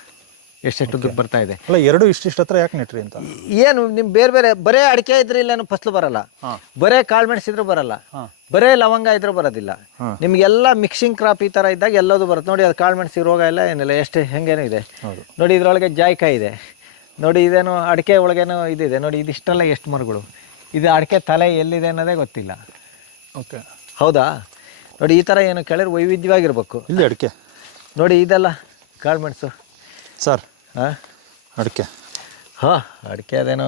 ಎಷ್ಟೆಷ್ಟು ದುಡ್ಡು ಬರ್ತಾ ಇದೆ. ಅಲ್ಲ, ಎರಡು ಇಷ್ಟಿಷ್ಟು ಹತ್ರ ಯಾಕೆ ನೆಟ್ರಿ ಅಂತ ಏನು ನಿಮ್ ಬೇರೆ ಬೇರೆ ಬರೇ ಅಡಿಕೆ ಇದ್ರೆ ಇಲ್ಲೇನು ಫಸಲು ಬರಲ್ಲ. ಬರೇ ಕಾಳುಮೆಣಸು ಇದ್ರೂ ಬರಲ್ಲ. ಬರೇ ಲವಂಗ ಇದ್ರೂ ಬರೋದಿಲ್ಲ. ನಿಮ್ಗೆಲ್ಲ ಮಿಕ್ಸಿಂಗ್ ಕ್ರಾಪ್ ಈ ತರ ಇದ್ದಾಗ ಎಲ್ಲದೂ ಬರುತ್ತೆ ನೋಡಿ. ಅದು ಕಾಳುಮೆಣಸಿಗೆ ರೋಗ ಎಲ್ಲ ಏನಿಲ್ಲ. ಎಷ್ಟು ಹೆಂಗೇನೋ ಇದೆ ನೋಡಿ. ಇದ್ರೊಳಗೆ ಜಾಯಿಕಾಯಿ ಇದೆ ನೋಡಿ. ಇದೇನು ಅಡಿಕೆ ಒಳಗೇನೋ ಇದಿದೆ ನೋಡಿ. ಇದಿಷ್ಟೆಲ್ಲ ಎಷ್ಟು ಮರಗಳು. ಇದು ಅಡಿಕೆ ತಲೆ ಎಲ್ಲಿದೆ ಅನ್ನೋದೇ ಗೊತ್ತಿಲ್ಲ. ಹೌದಾ ನೋಡಿ. ಈ ಥರ ಏನು ಕೇಳಿದ್ರೆ ವೈವಿಧ್ಯವಾಗಿರ್ಬೇಕು. ಇಲ್ಲಿ ಅಡಿಕೆ ನೋಡಿ, ಇದೆಲ್ಲ ಕಾಳುಮೆಣಸು ಸರ್. ಅಡಿಕೆ ಅಡಿಕೆ ಅದೇನೋ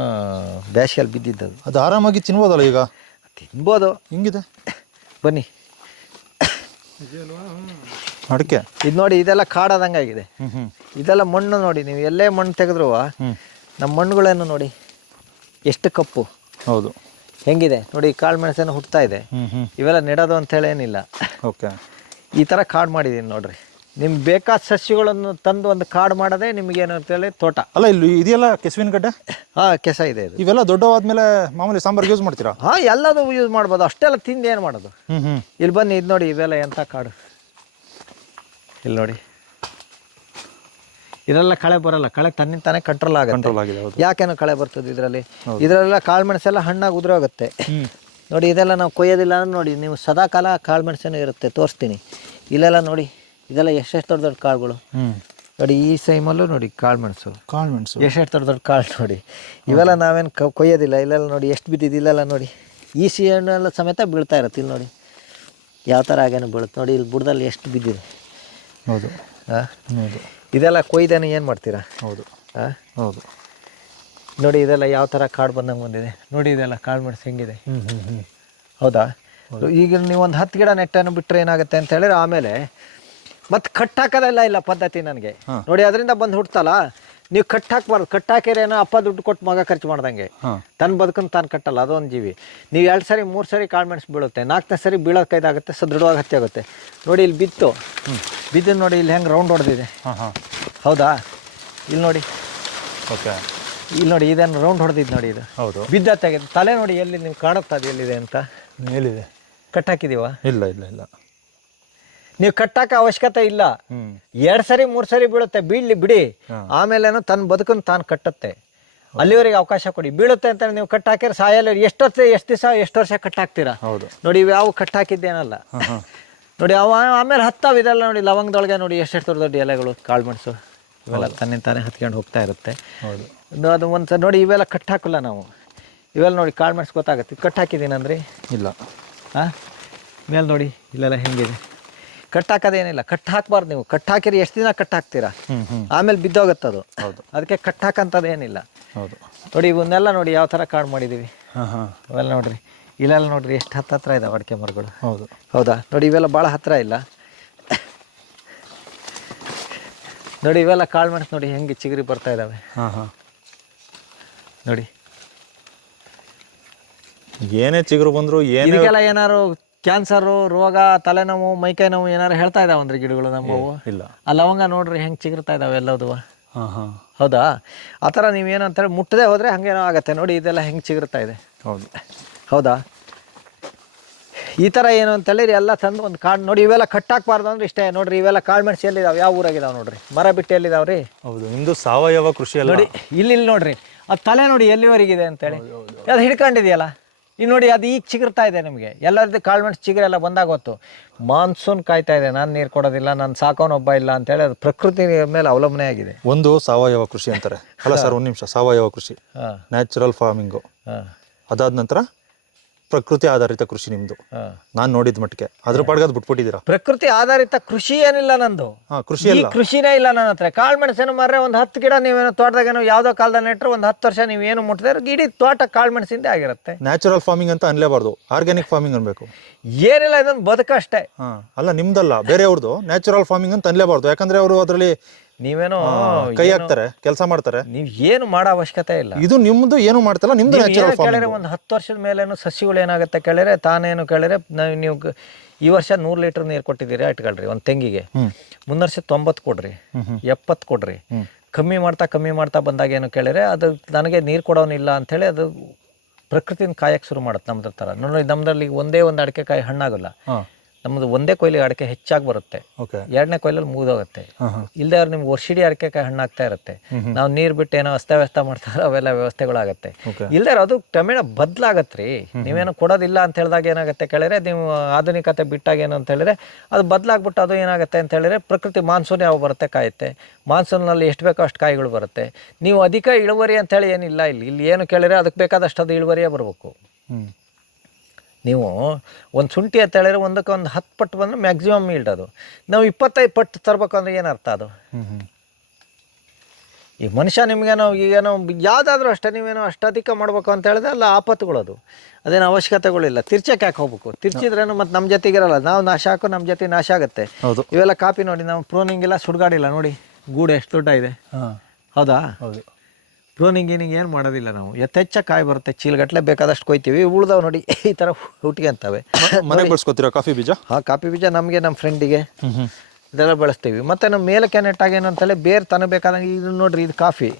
ಬೇಸಿಗೆಯಲ್ಲಿ ಬಿದ್ದಿದ್ದದು. ಅದು ಆರಾಮಾಗಿ ತಿನ್ಬೋದಲ್ಲ ಈಗ? ತಿನ್ಬೋದು. ಹಿಂಗಿದೆ, ಬನ್ನಿ. ಅಡಿಕೆ ಇದು ನೋಡಿ, ಇದೆಲ್ಲ ಕಾಡಾದಂಗಾಗಿದೆ. ಇದೆಲ್ಲ ಮಣ್ಣು ನೋಡಿ. ನೀವು ಎಲ್ಲೇ ಮಣ್ಣು ತೆಗೆದ್ರು ನಮ್ಮ ಮಣ್ಣುಗಳೇನು ನೋಡಿ ಎಷ್ಟು ಕಪ್ಪು ಹೌದು. ಹೆಂಗಿದೆ ನೋಡಿ, ಕಾಳು ಮೆಣಸನ್ನು ಹುಟ್ತಾ ಇದೆ. ಇವೆಲ್ಲ ನೆಡೋದು ಅಂತೇಳಿ ಏನಿಲ್ಲ. ಓಕೆ. ಈ ಥರ ಕಾಡು ಮಾಡಿದ್ದೀನಿ ನೋಡ್ರಿ. ನಿಮ್ಗೆ ಬೇಕಾದ ಸಸ್ಯಗಳನ್ನು ತಂದು ಒಂದು ಕಾಡು ಮಾಡೋದೇ ನಿಮಗೇನು ಅಂತೇಳಿ ತೋಟ. ಅಲ್ಲ ಇಲ್ಲಿ ಇದೆಯಲ್ಲ ಕೆಸುವಿನ ಗಡ್ಡೆ. ಹಾಂ, ಕೆಸ ಇದೆ ಇದು. ಇವೆಲ್ಲ ದೊಡ್ಡವಾದ್ಮೇಲೆ ಮಾಮೂಲಿ ಸಾಂಬಾರ್ಗೆ ಯೂಸ್ ಮಾಡ್ತೀರಾ? ಹಾಂ, ಎಲ್ಲದೂ ಯೂಸ್ ಮಾಡ್ಬೋದು. ಅಷ್ಟೆಲ್ಲ ತಿಂದು ಏನು ಮಾಡೋದು? ಇಲ್ಲಿ ಬನ್ನಿ, ಇದು ನೋಡಿ, ಇವೆಲ್ಲ ಎಂಥ ಕಾಡು. ಇಲ್ಲಿ ನೋಡಿ, ಇದೆಲ್ಲ ಕಳೆ ಬರಲ್ಲ. ಕಳೆ ತನ್ನಿಂದ ತಾನೇ ಕಂಟ್ರೋಲ್ ಆಗಿದೆ. ಯಾಕೇನೋ ಕಳೆ ಬರ್ತದೆ ಇದರಲ್ಲಿ. ಇದರಲ್ಲೆಲ್ಲ ಕಾಳು ಮೆಣಸೆಲ್ಲ ಹಣ್ಣಾಗಿ ಉದುರೋಗುತ್ತೆ. ನೋಡಿ, ಇದೆಲ್ಲ ನಾವು ಕೊಯ್ಯೋದಿಲ್ಲ ಅಂದ್ರೆ ನೋಡಿ, ನೀವು ಸದಾಕಾಲ ಕಾಳು ಮೆಣಸನ್ನು ಇರುತ್ತೆ. ತೋರಿಸ್ತೀನಿ. ಇಲ್ಲೆಲ್ಲ ನೋಡಿ, ಇದೆಲ್ಲ ಎಷ್ಟೆಷ್ಟು ದೊಡ್ಡ ದೊಡ್ಡ ಕಾಳುಗಳು ನೋಡಿ. ಈ ಸೈಮಲ್ಲೂ ನೋಡಿ ಕಾಳು ಮೆಣಸು ಎಷ್ಟೆಷ್ಟು ದೊಡ್ಡ ದೊಡ್ಡ ಕಾಳು ನೋಡಿ. ಇವೆಲ್ಲ ನಾವೇನು ಕೊಯ್ಯೋದಿಲ್ಲ. ಇಲ್ಲೆಲ್ಲ ನೋಡಿ ಎಷ್ಟು ಬಿದ್ದಿದ್ದು. ಇಲ್ಲೆಲ್ಲ ನೋಡಿ, ಈ ಹಣ್ಣೆಲ್ಲ ಸಮೇತ ಬೀಳ್ತಾ ಇರುತ್ತೆ. ಇಲ್ಲಿ ನೋಡಿ ಯಾವ ಥರ ಆಗೇನು ಬೀಳುತ್ತೆ ನೋಡಿ. ಇಲ್ಲಿ ಬುಡದಲ್ಲಿ ಎಷ್ಟು ಬಿದ್ದಿದೆ. ಹೌದು. ಹೌದು. ಇದೆಲ್ಲ ಕೊಯ್ದೇನೆ ಏನು ಮಾಡ್ತೀರಾ? ಹೌದು. ಹೌದು. ನೋಡಿ, ಇದೆಲ್ಲ ಯಾವ ಥರ ಕಾಡು ಬಂದಂಗೆ ಬಂದಿದೆ ನೋಡಿ. ಇದೆಲ್ಲ ಕಾಳು ಮೆಣಸು ಹೆಂಗಿದೆ. ಹೌದಾ? ಈಗ ನೀವು ಒಂದು 10 ಗಿಡ ನೆಟ್ಟನ್ನು ಬಿಟ್ಟರೆ ಏನಾಗುತ್ತೆ ಅಂತ ಹೇಳಿದ್ರೆ ಆಮೇಲೆ ಮತ್ತೆ ಕಟ್ಟಾಕೋದೆಲ್ಲ ಇಲ್ಲ ಪದ್ಧತಿ ನನಗೆ ನೋಡಿ. ಅದರಿಂದ ಬಂದು ಹುಡ್ತಲ್ಲ, ನೀವು ಕಟ್ಟಾಕ್ಬಾರ್ದು. ಕಟ್ಟಾಕಿರೇನೋ ಅಪ್ಪ ದುಡ್ಡು ಕೊಟ್ಟು ಮಗ ಖರ್ಚು ಮಾಡ್ದಂಗೆ. ತನ್ನ ಬದುಕನ್ನು ತಾನು ಕಟ್ಟಲ್ಲ, ಅದೊಂದು ಜೀವಿ. ನೀವು 2 ಸರಿ 3 ಸರಿ ಕಾಳು ಮೆಣಸು ಬೀಳುತ್ತೆ. 4ನೇ ಸರಿ ಬೀಳೋದು ಕೈದಾಗುತ್ತೆ, ಸದೃಢವಾಗಿ ಹತ್ತಿ ಆಗುತ್ತೆ ನೋಡಿ. ಇಲ್ಲಿ ಬಿದ್ದು ನೋಡಿ, ಇಲ್ಲಿ ಹೆಂಗೆ ರೌಂಡ್ ಹೊಡೆದಿದೆ. ಹೌದಾ? ಇಲ್ಲಿ ನೋಡಿ. ಓಕೆ. ಇಲ್ಲಿ ನೋಡಿ, ಇದೇನು ರೌಂಡ್ ಹೊಡೆದಿದ್ದು ನೋಡಿ. ಇದು ಹೌದು. ಬಿದ್ದ ತೆಗೆದು ತಲೆ ನೋಡಿ, ಎಲ್ಲಿ ನೀವು ಕಾಣುತ್ತಾ ಅದು ಎಲ್ಲಿದೆ ಅಂತ. ಎಲ್ಲಿದೆ? ಕಟ್ಟಾಕಿದೀವ? ಇಲ್ಲ ಇಲ್ಲ ಇಲ್ಲ. ನೀವು ಕಟ್ಟಾಕ ಅವಶ್ಯಕತೆ ಇಲ್ಲ. 2 ಸರಿ 3 ಸರಿ ಬೀಳುತ್ತೆ, ಬೀಳಲಿ ಬಿಡಿ. ಆಮೇಲೇನು ತನ್ನ ಬದುಕನ್ನು ತಾನು ಕಟ್ಟುತ್ತೆ. ಅಲ್ಲಿವರೆಗೆ ಅವಕಾಶ ಕೊಡಿ. ಬೀಳುತ್ತೆ ಅಂತ ನೀವು ಕಟ್ಟಾಕಿದ್ರೆ ಸಾಯಲ್ಲ. ಎಷ್ಟು ದಿವಸ ಎಷ್ಟು ವರ್ಷ ಕಟ್ಟಾಕ್ತೀರಾ? ಹೌದು. ನೋಡಿ, ಇವು ಯಾವ ಕಟ್ಟಾಕಿದ್ದೇನಲ್ಲ ನೋಡಿ. ಆಮೇಲೆ ಹತ್ತಾವ ಇದೆಲ್ಲ ನೋಡಿ. ಲವಂಗದೊಳಗೆ ನೋಡಿ ಎಷ್ಟೆಷ್ಟು ದೊಡ್ಡ ದೊಡ್ಡ ಎಲೆಗಳು, ಕಾಳು ಮೆಣಸು ಇವೆಲ್ಲ ತನ್ನಿಂತಾನೆ ಹತ್ಕೊಂಡು ಹೋಗ್ತಾ ಇರುತ್ತೆ. ಹೌದು. ಅದು ಒಂದು ನೋಡಿ, ಇವೆಲ್ಲ ಕಟ್ಟಾಕಲ್ಲ ನಾವು. ಇವೆಲ್ಲ ನೋಡಿ ಕಾಳು ಮೆಣಸು ಗೊತ್ತಾಗುತ್ತೆ. ಕಟ್ಟಾಕಿದ್ದೀನಂದ್ರಿ? ಇಲ್ಲ. ಹಾಂ, ಮೇಲೆ ನೋಡಿ ಇಲ್ಲೆಲ್ಲ ಹೆಂಗಿದೆ. ಕಟ್ಟಾಕೋದೇನಿಲ್ಲ. ಕಟ್ಟಾಕ್ಬಾರ್ದು. ನೀವು ಕಟ್ಟಾಕಿರಿ ಎಷ್ಟು ದಿನ ಕಟ್ಟಾಕ್ತೀರಾ? ಆಮೇಲೆ ಬಿದ್ದೋಗುತ್ತದು. ಹೌದು. ಅದಕ್ಕೆ ಕಟ್ಟಾಕಂಥದ್ದೇನಿಲ್ಲ. ಹೌದು. ನೋಡಿ, ಇವನ್ನೆಲ್ಲ ನೋಡಿ ಯಾವ ಥರ ಕಾಡು ಮಾಡಿದ್ದೀವಿ. ಇವೆಲ್ಲ ನೋಡ್ರಿ, ಇಲ್ಲೆಲ್ಲ ನೋಡ್ರಿ ಎಷ್ಟು ಹತ್ರ ಇದಾವೆ ಅಡಿಕೆ ಮರಗಳು. ಹೌದು. ಹೌದಾ? ನೋಡಿ, ಇವೆಲ್ಲ ಭಾಳ ಹತ್ತಿರ ಇಲ್ಲ ನೋಡಿ. ಇವೆಲ್ಲ ಕಾಳು ಮೆಣಸು ನೋಡಿ ಹೆಂಗೆ ಚಿಗುರಿ ಬರ್ತಾ ಇದ್ದಾವೆ ನೋಡಿ. ಏನೇ ಚಿಗುರು ಬಂದ್ರು ಇದಕ್ಕೆಲ್ಲ ಏನಾರು ಕ್ಯಾನ್ಸರು, ರೋಗ, ತಲೆನೋವು, ಮೈಕೈ ನೋವು ಏನಾರು ಹೇಳ್ತಾ ಇದಾವಂದ್ರೆ ಗಿಡಗಳು ನಮ್ಮವು? ಇಲ್ಲ. ಆ ಲವಂಗ ನೋಡ್ರಿ ಹೆಂಗೆ ಚಿಗುರ್ತಾ ಇದಾವೆ ಎಲ್ಲದು. ಹೌದಾ? ಆ ಥರ ನೀವೇನು ಅಂತೇಳಿ ಮುಟ್ಟದೆ ಹೋದರೆ ಹಂಗೇನೋ ಆಗುತ್ತೆ ನೋಡಿ. ಇದೆಲ್ಲ ಹೆಂಗೆ ಚಿಗುರ್ತಾ ಇದೆ. ಹೌದು. ಹೌದಾ? ಈ ಥರ ಏನು ಅಂತೇಳಿ ಎಲ್ಲ ತಂದು ಒಂದು ಕಾಡು ನೋಡಿ. ಇವೆಲ್ಲ ಕಟ್ಟಾಕ್ಬಾರ್ದು ಅಂದ್ರೆ ಇಷ್ಟೇ ನೋಡ್ರಿ. ಇವೆಲ್ಲ ಕಾಳು ಮೆಣಸು ಎಲ್ಲಿದಾವೆ, ಯಾವ ಊರಾಗಿದಾವೆ ನೋಡ್ರಿ. ಮರ ಬಿಟ್ಟು ಎಲ್ಲಿದಾವ್ರಿ? ಹೌದು. ನಿಮ್ಮದು ಸಾವಯವ ಕೃಷಿ ಅಲ್ಲ ನೋಡಿ. ಇಲ್ಲಿ ನೋಡ್ರಿ, ಅದು ತಲೆ ನೋಡಿ ಎಲ್ಲಿವರೆಗಿದೆ ಅಂತೇಳಿ. ಅದು ಹಿಡ್ಕೊಂಡಿದೆಯಲ್ಲ. ಇಲ್ಲಿ ನೋಡಿ, ಅದು ಈಗ ಚಿಗುರ್ತಾ ಇದೆ ನಿಮಗೆ. ಎಲ್ಲರದ್ದು ಕಾಳು ಮೆಣಸು ಚಿಗುರೆಲ್ಲ ಬಂದಾಗ ಗೊತ್ತು. ಮಾನ್ಸೂನ್ ಕಾಯ್ತಾ ಇದೆ. ನಾನು ನೀರು ಕೊಡೋದಿಲ್ಲ, ನಾನು ಸಾಕೋನೊಬ್ಬ ಇಲ್ಲ ಅಂತೇಳಿ ಅದು ಪ್ರಕೃತಿ ಮೇಲೆ ಅವಲಂಬನೆ ಆಗಿದೆ. ಒಂದು ಸಾವಯವ ಕೃಷಿ ಅಂತಾರೆ. ಅಲ್ಲ ಸರ್, ಒಂದು ನಿಮಿಷ. ಸಾವಯವ ಕೃಷಿ, ನ್ಯಾಚುರಲ್ ಫಾರ್ಮಿಂಗು. ಅದಾದ ನಂತರ ಪ್ರಕೃತಿ ಆಧಾರಿತ ಕೃಷಿ ನಿಮ್ದು. ನಾನು ನೋಡಿದ ಮಟ್ಟಿಗೆ ಅದ್ರ ಪಾಡ್ಗೆ ಅದು ಬಿಟ್ಬಿಟ್ಟಿದ್ದೀರಾ. ಪ್ರಕೃತಿ ಆಧಾರಿತ ಕೃಷಿ ಏನಿಲ್ಲ ನಂದು. ಕೃಷಿ ಕೃಷಿನೇ ಇಲ್ಲ ನನ್ನ ಹತ್ರ. ಕಾಳು ಮೆಣಸೇನು ಮಾರ್ರೆ ಒಂದು 10 ಗಿಡ ನೀವೇನೋ ತೋಟದಾಗೇನೋ ಯಾವುದೋ ಕಾಲದಲ್ಲಿ ನೆಟ್ಟರೆ ಒಂದು 10 ವರ್ಷ ನೀವೇನು ಮುಟ್ಟಿದ್ರೆ ಇಡೀ ತೋಟ ಕಾಳು ಮೆಣಸಿಂದೇ ಆಗಿರುತ್ತೆ. ನ್ಯಾಚುರಲ್ ಫಾರ್ಮಿಂಗ್ ಅಂತ ಅನ್ಲೇಬಾರ್ದು, ಆರ್ಗ್ಯಾನಿಕ್ ಫಾರ್ಮಿಂಗ್ ಅನ್ಬೇಕು. ಏನಿಲ್ಲ, ಇದೊಂದು ಬದುಕಷ್ಟೇ. ಅಲ್ಲ, ನಿಮ್ದಲ್ಲ, ಬೇರೆಯವ್ರದ್ದು ನ್ಯಾಚುರಲ್ ಫಾರ್ಮಿಂಗ್ ಅಂತ ಅನ್ಲೇಬಾರ್ದು. ಯಾಕಂದ್ರೆ ಅವರು ಅದರಲ್ಲಿ ನೀವೇನೋ ಕೈ ಹಾಕ್ತಾರೆ, ಕೆಲಸ ಮಾಡ್ತಾರೆ. ನೀವು ಏನು ಮಾಡೋ ಅವಶ್ಯಕತೆ ಇಲ್ಲ. ಇದು ನಿಮ್ದು ಏನು ಮಾಡ್ತಲ್ಲ, ನಿಮ್ದು ನ್ಯಾಚುರಲ್ ಫಾರ್ಮಿಂಗ್. ಒಂದು 10 ವರ್ಷದ ಮೇಲೇನು ಸಸಿಗಳು ಏನಾಗುತ್ತೆ ಕೇಳಿದ್ರೆ, ತಾನೇನು ಕೇಳಿದ್ರೆ ನೀವು ಈ ವರ್ಷ 100 ಲೀಟರ್ ನೀರು ಕೊಟ್ಟಿದ್ದೀರಾ ಇಟ್ಕೊಳ್ರಿ ಒಂದು ತೆಂಗಿಗೆ. ಮುಂದಿನ ವರ್ಷ 90 ಕೊಡ್ರಿ, 70 ಕೊಡ್ರಿ. ಕಮ್ಮಿ ಮಾಡ್ತಾ ಬಂದಾಗ ಏನು ಕೇಳಿದ್ರೆ, ಅದು ನನಗೆ ನೀರು ಕೊಡೋನಿಲ್ಲ ಅಂಥೇಳಿ ಅದು ಪ್ರಕೃತಿನ ಕಾಯಕ್ಕೆ ಶುರು ಮಾಡುತ್ತೆ. ನಮ್ದ್ರ ಥರ ನೋಡಿ, ನಮ್ಮದ್ರಲ್ಲಿ ಒಂದೇ ಒಂದು ಅಡಿಕೆಕಾಯಿ ಹಣ್ಣಾಗಲ್ಲ. ನಮ್ಮದು ಒಂದೇ ಕೊಯ್ಲಿಗೆ ಅಡಿಕೆ ಹೆಚ್ಚಾಗಿ ಬರುತ್ತೆ, 2ನೇ ಕೊಯ್ಲಲ್ಲಿ ಮುಗಿದೋಗುತ್ತೆ. ಇಲ್ಲದೆ ಅವ್ರು ನಿಮ್ಗೆ ವರ್ಷಿಡೀ ಅಡಿಕೆಕಾಯಿ ಹಣ್ಣಾಗ್ತಾ ಇರುತ್ತೆ. ನಾವು ನೀರು ಬಿಟ್ಟು ಏನೋ ಅಸ್ತವ್ಯಸ್ತ ಮಾಡ್ತಾರೆ, ಅವೆಲ್ಲ ವ್ಯವಸ್ಥೆಗಳಾಗತ್ತೆ. ಇಲ್ಲದೆ ಅದು ಕ್ರಮೇಣ ಬದಲಾಗತ್ರಿ. ನೀವೇನೋ ಕೊಡೋದಿಲ್ಲ ಅಂತ ಹೇಳಿದಾಗ ಏನಾಗುತ್ತೆ ಕೇಳಿದ್ರೆ, ನೀವು ಆಧುನಿಕತೆ ಬಿಟ್ಟಾಗ ಏನು ಅಂತ ಹೇಳಿದ್ರೆ ಅದು ಬದಲಾಗ್ಬಿಟ್ಟು ಅದು ಏನಾಗುತ್ತೆ ಅಂತ ಹೇಳಿದ್ರೆ, ಪ್ರಕೃತಿ ಮಾನ್ಸೂನ್ ಯಾವ ಬರುತ್ತೆ ಕಾಯುತ್ತೆ. ಮಾನ್ಸೂನ್ನಲ್ಲಿ ಎಷ್ಟು ಬೇಕೋ ಅಷ್ಟು ಕಾಯಿಗಳು ಬರುತ್ತೆ. ನೀವು ಅಧಿಕ ಇಳುವರಿ ಅಂತೇಳಿ ಏನಿಲ್ಲ. ಇಲ್ಲಿ ಏನು ಕೇಳಿದ್ರೆ ಅದಕ್ಕೆ ಬೇಕಾದಷ್ಟು ಅದು ಇಳುವರಿಯೇ ಬರಬೇಕು. ನೀವು ಒಂದು ಶುಂಠಿ ಅಂತ ಹೇಳಿದ್ರೆ ಒಂದಕ್ಕೆ ಒಂದು 10 ಪಟ್ಟು ಬಂದರೆ ಮ್ಯಾಕ್ಸಿಮಮ್ ಇಲ್ಡೋದು. ನಾವು 25 ಪಟ್ಟು ತರಬೇಕು ಅಂದರೆ ಏನು ಅರ್ಥ ಅದು? ಈ ಮನುಷ್ಯ ನಿಮಗೇನೋ ಈಗೇನೋ ಯಾವುದಾದ್ರೂ ಅಷ್ಟೇ, ನೀವೇನೋ ಅಷ್ಟು ಅಧಿಕ ಮಾಡಬೇಕು ಅಂತ ಹೇಳಿದ್ರೆ ಅಲ್ಲ ಆಪತ್ತುಗಳದು. ಅದೇನು ಅವಶ್ಯಕತೆಗಳಿಲ್ಲ. ತಿರ್ಚಕ್ಕೆ ಯಾಕೆ ಹೋಗ್ಬೇಕು? ತಿರ್ಚಿದ್ರೇನು ಮತ್ತು ನಮ್ಮ ಜೊತೆಗಿರಲ್ಲ. ನಾವು ನಾಶ ಹಾಕೋ ನಮ್ಮ ಜೊತೆ ನಾಶ ಆಗುತ್ತೆ. ಇವೆಲ್ಲ ಕಾಪಿ ನೋಡಿ, ನಾವು ಪ್ರೂನಿಂಗ್ ಇಲ್ಲ, ಸುಡ್ಗಾಡಿಲ್ಲ ನೋಡಿ. ಗೂಡು ಎಷ್ಟು ದೊಡ್ಡ ಇದೆ. ಹೌದಾ? ಹೌದು. ಪ್ರೂನಿಂಗ್ ಏನು ಮಾಡೋದಿಲ್ಲ ನಾವು. ಯಥೇಚ್ಛ ಕಾಯಿ ಬರುತ್ತೆ, ಚೀಲಗಟ್ಟಲೆ ಬೇಕಾದಷ್ಟು ಕೊಯ್ತೀವಿ. ಉಳ್ದವ್ ನೋಡಿ ಈ ಥರ ಹುಟ್ಕೊಂತವೆ. ಮನೆಗೆ ಬಳಸ್ಕೊತೀರಾ ಕಾಫಿ ಬೀಜ? ಹಾಂ, ಕಾಫಿ ಬೀಜ ನಮಗೆ, ನಮ್ಮ ಫ್ರೆಂಡಿಗೆ ಇದೆಲ್ಲ ಬಳಸ್ತೀವಿ. ಮತ್ತು ನಮ್ಮ ಮೇಲಕ್ಕೆ ನೆಟ್ಟಾಗ ಏನಂತೇಳಿ ಬೇರೆ ತನಕ ಬೇಕಾದಂಗೆ ಇದು ನೋಡ್ರಿ, ಇದು ಕಾಫಿ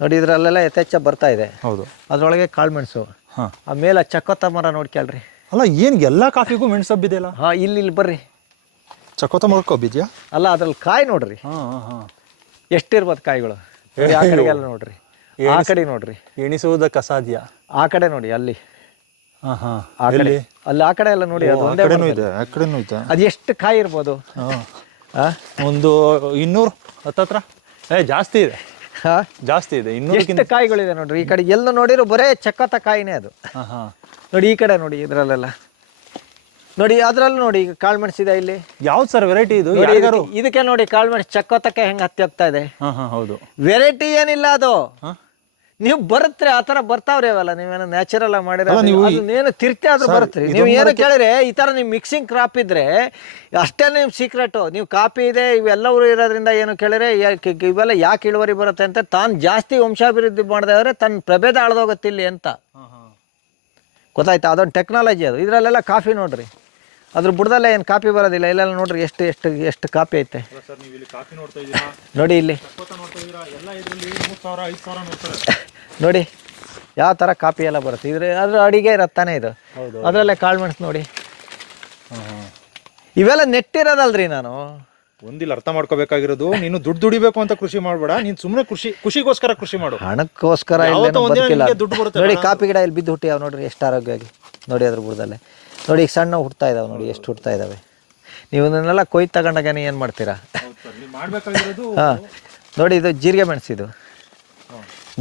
ನೋಡಿ, ಇದರಲ್ಲೆಲ್ಲ ಯಥೇಚ್ಛ ಬರ್ತಾ ಇದೆ. ಹೌದು. ಅದರೊಳಗೆ ಕಾಳುಮೆಣಸು. ಹಾಂ, ಆ ಮೇಲೆ ಚಕ್ಕೋತ ಮರ ನೋಡ್ಕೊಳ್ರಿ. ಅಲ್ಲ ಏನು ಎಲ್ಲ ಕಾಫಿಗೂ ಮೆಣಸು ಹಬ್ಬಿದೆಯಲ್ಲ? ಹಾಂ, ಇಲ್ಲಿ ಬರ್ರಿ, ಚಕೋತ ಮರಕ್ಕೆ ಹಬ್ಬಿದ್ಯಾ? ಅಲ್ಲ, ಅದ್ರಲ್ಲಿ ಕಾಯಿ ನೋಡ್ರಿ. ಹಾಂ ಹಾಂ ಹಾಂ, ಎಷ್ಟಿರ್ಬೋದು ಕಾಯಿಗಳು. ಆ ಕಡೆಗೆಲ್ಲ ನೋಡ್ರಿ, ಆ ಕಡೆ ನೋಡ್ರಿ, ಎಣಿಸುವುದಕ್ಕೆ ಅಸಾಧ್ಯ. ಆ ಕಡೆ ನೋಡಿ, ಅಲ್ಲಿ ಹಾಂ ಹಾಂ, ಆ ಕಡೆ, ಅಲ್ಲಿ ಆ ಕಡೆ ಎಲ್ಲ ನೋಡಿ, ಅದು ಒಂದೇ ಇದೆ, ಆ ಕಡೆನೂ ಇದೆ. ಅದು ಎಷ್ಟು ಕಾಯಿ ಇರ್ಬೋದು? ಒಂದು 200 ಹತ್ತತ್ರ. ಜಾಸ್ತಿ ಇದೆ. ಹಾಂ, ಜಾಸ್ತಿ ಇದೆ. ಎಷ್ಟು ಕಾಯಿಗಳಿದೆ ನೋಡ್ರಿ. ಈ ಕಡೆ ಎಲ್ಲ ನೋಡಿರೋ ಬರೇ ಚಕ್ಕತ್ತ ಕಾಯಿನೇ ಅದು. ಹಾಂ ಹಾಂ, ನೋಡಿ ಈ ಕಡೆ ನೋಡಿ, ಇದರಲ್ಲೆಲ್ಲ ನೋಡಿ, ಅದ್ರಲ್ಲಿ ನೋಡಿ ಈಗ ಕಾಳುಮೆಣಸಿದೆ ಇಲ್ಲಿ. ಯಾವ್ದು ಸರ್ ವೆರೈಟಿ ಇದು? ಇದಕ್ಕೆ ನೋಡಿ ಕಾಳುಮೆಣಸು ಚಕ್ಕೋತಕ್ಕೆ ಹೆಂಗೆ ಹತ್ತಿ ಹೋಗ್ತಾ ಇದೆ. ಹಾಂ ಹಾಂ, ಹೌದು. ವೆರೈಟಿ ಏನಿಲ್ಲ ಅದು. ನೀವು ಬರುತ್ತೆ ಆ ಥರ ಬರ್ತಾವ್ರಿ ಅವೆಲ್ಲ. ನೀವೇನೋ ನ್ಯಾಚುರಲ್ ಆಗಿ ಮಾಡಿದ್ರೆ ಏನು ತಿರ್ತಿ ಆದ್ರೂ ಬರುತ್ತೆ. ನೀವು ಏನು ಕೇಳಿದ್ರೆ ಈ ಥರ ನೀವು ಮಿಕ್ಸಿಂಗ್ ಕ್ರಾಪ್ ಇದ್ರೆ ಅಷ್ಟೇ ನಿಮ್ಮ ಸೀಕ್ರೆಟು. ನೀವು ಕಾಫಿ ಇದೆ ಇವೆಲ್ಲವರು ಇರೋದ್ರಿಂದ ಏನು ಕೇಳಿದ್ರೆ ಇವೆಲ್ಲ ಯಾಕೆ ಇಳುವರಿ ಬರುತ್ತೆ ಅಂತ, ತಾನು ಜಾಸ್ತಿ ವಂಶಾಭಿವೃದ್ಧಿ ಮಾಡಿದವ್ರೆ ತನ್ನ ಪ್ರಭೇದ ಅಳ್ದೋಗತ್ತಿಲ್ಲಿ ಅಂತ ಗೊತ್ತಾಯ್ತಾ? ಅದೊಂದು ಟೆಕ್ನಾಲಜಿ ಅದು. ಇದರಲ್ಲೆಲ್ಲ ಕಾಫಿ ನೋಡ್ರಿ, ಅದ್ರ ಬುಡದಲ್ಲೇ ಏನು ಕಾಪಿ ಬರೋದಿಲ್ಲ. ಇಲ್ಲೆಲ್ಲ ನೋಡ್ರಿ ಎಷ್ಟು ಎಷ್ಟು ಎಷ್ಟು ಕಾಪಿ ಐತೆ ನೋಡಿ. ಇಲ್ಲಿ ನೋಡಿ ಯಾವ ಥರ ಕಾಪಿ ಎಲ್ಲ ಬರುತ್ತೆ. ಅದ್ರ ಅಡಿಗೆ ಇರತ್ತಾನೆ ಇದು. ಅದರಲ್ಲೇ ಕಾಳುಮೆಣಸು ನೋಡಿ, ಇವೆಲ್ಲ ನೆಟ್ಟಿರೋದಲ್ರಿ. ನಾನು ಒಂದಿಲ್ಲ ಅರ್ಥ ಮಾಡ್ಕೋಬೇಕಾಗಿರೋದು, ನೀನು ದುಡ್ಡು ದುಡಿಬೇಕು ಅಂತ ಕೃಷಿ ಮಾಡಬೇಡ, ನೀನು ಸುಮ್ಮನೆ ಖುಷಿಗೋಸ್ಕರ ಕೃಷಿ ಮಾಡು. ಹಣಕ್ಕೋಸ್ಕರ ನೋಡಿ, ಕಾಪಿ ಗಿಡ ಇಲ್ಲಿ ಬಿದ್ದು ಹುಟ್ಟಿ ನೋಡ್ರಿ, ಎಷ್ಟು ಆರೋಗ್ಯವಾಗಿ ನೋಡಿ. ಅದ್ರ ಬುಡದಲ್ಲೇ ನೋಡಿ, ಈಗ ಸಣ್ಣ ಹುಡ್ತಾ ಇದಾವೆ ನೋಡಿ, ಎಷ್ಟು ಹುಡ್ತಾ ಇದ್ದಾವೆ. ನೀವು ಇದನ್ನೆಲ್ಲ ಕೊಯ್ದು ತಗೊಂಡಾಗ ಏನು ಮಾಡ್ತೀರಾ? ಹಾಂ ನೋಡಿ, ಇದು ಜೀರಿಗೆ ಮೆಣಸು, ಇದು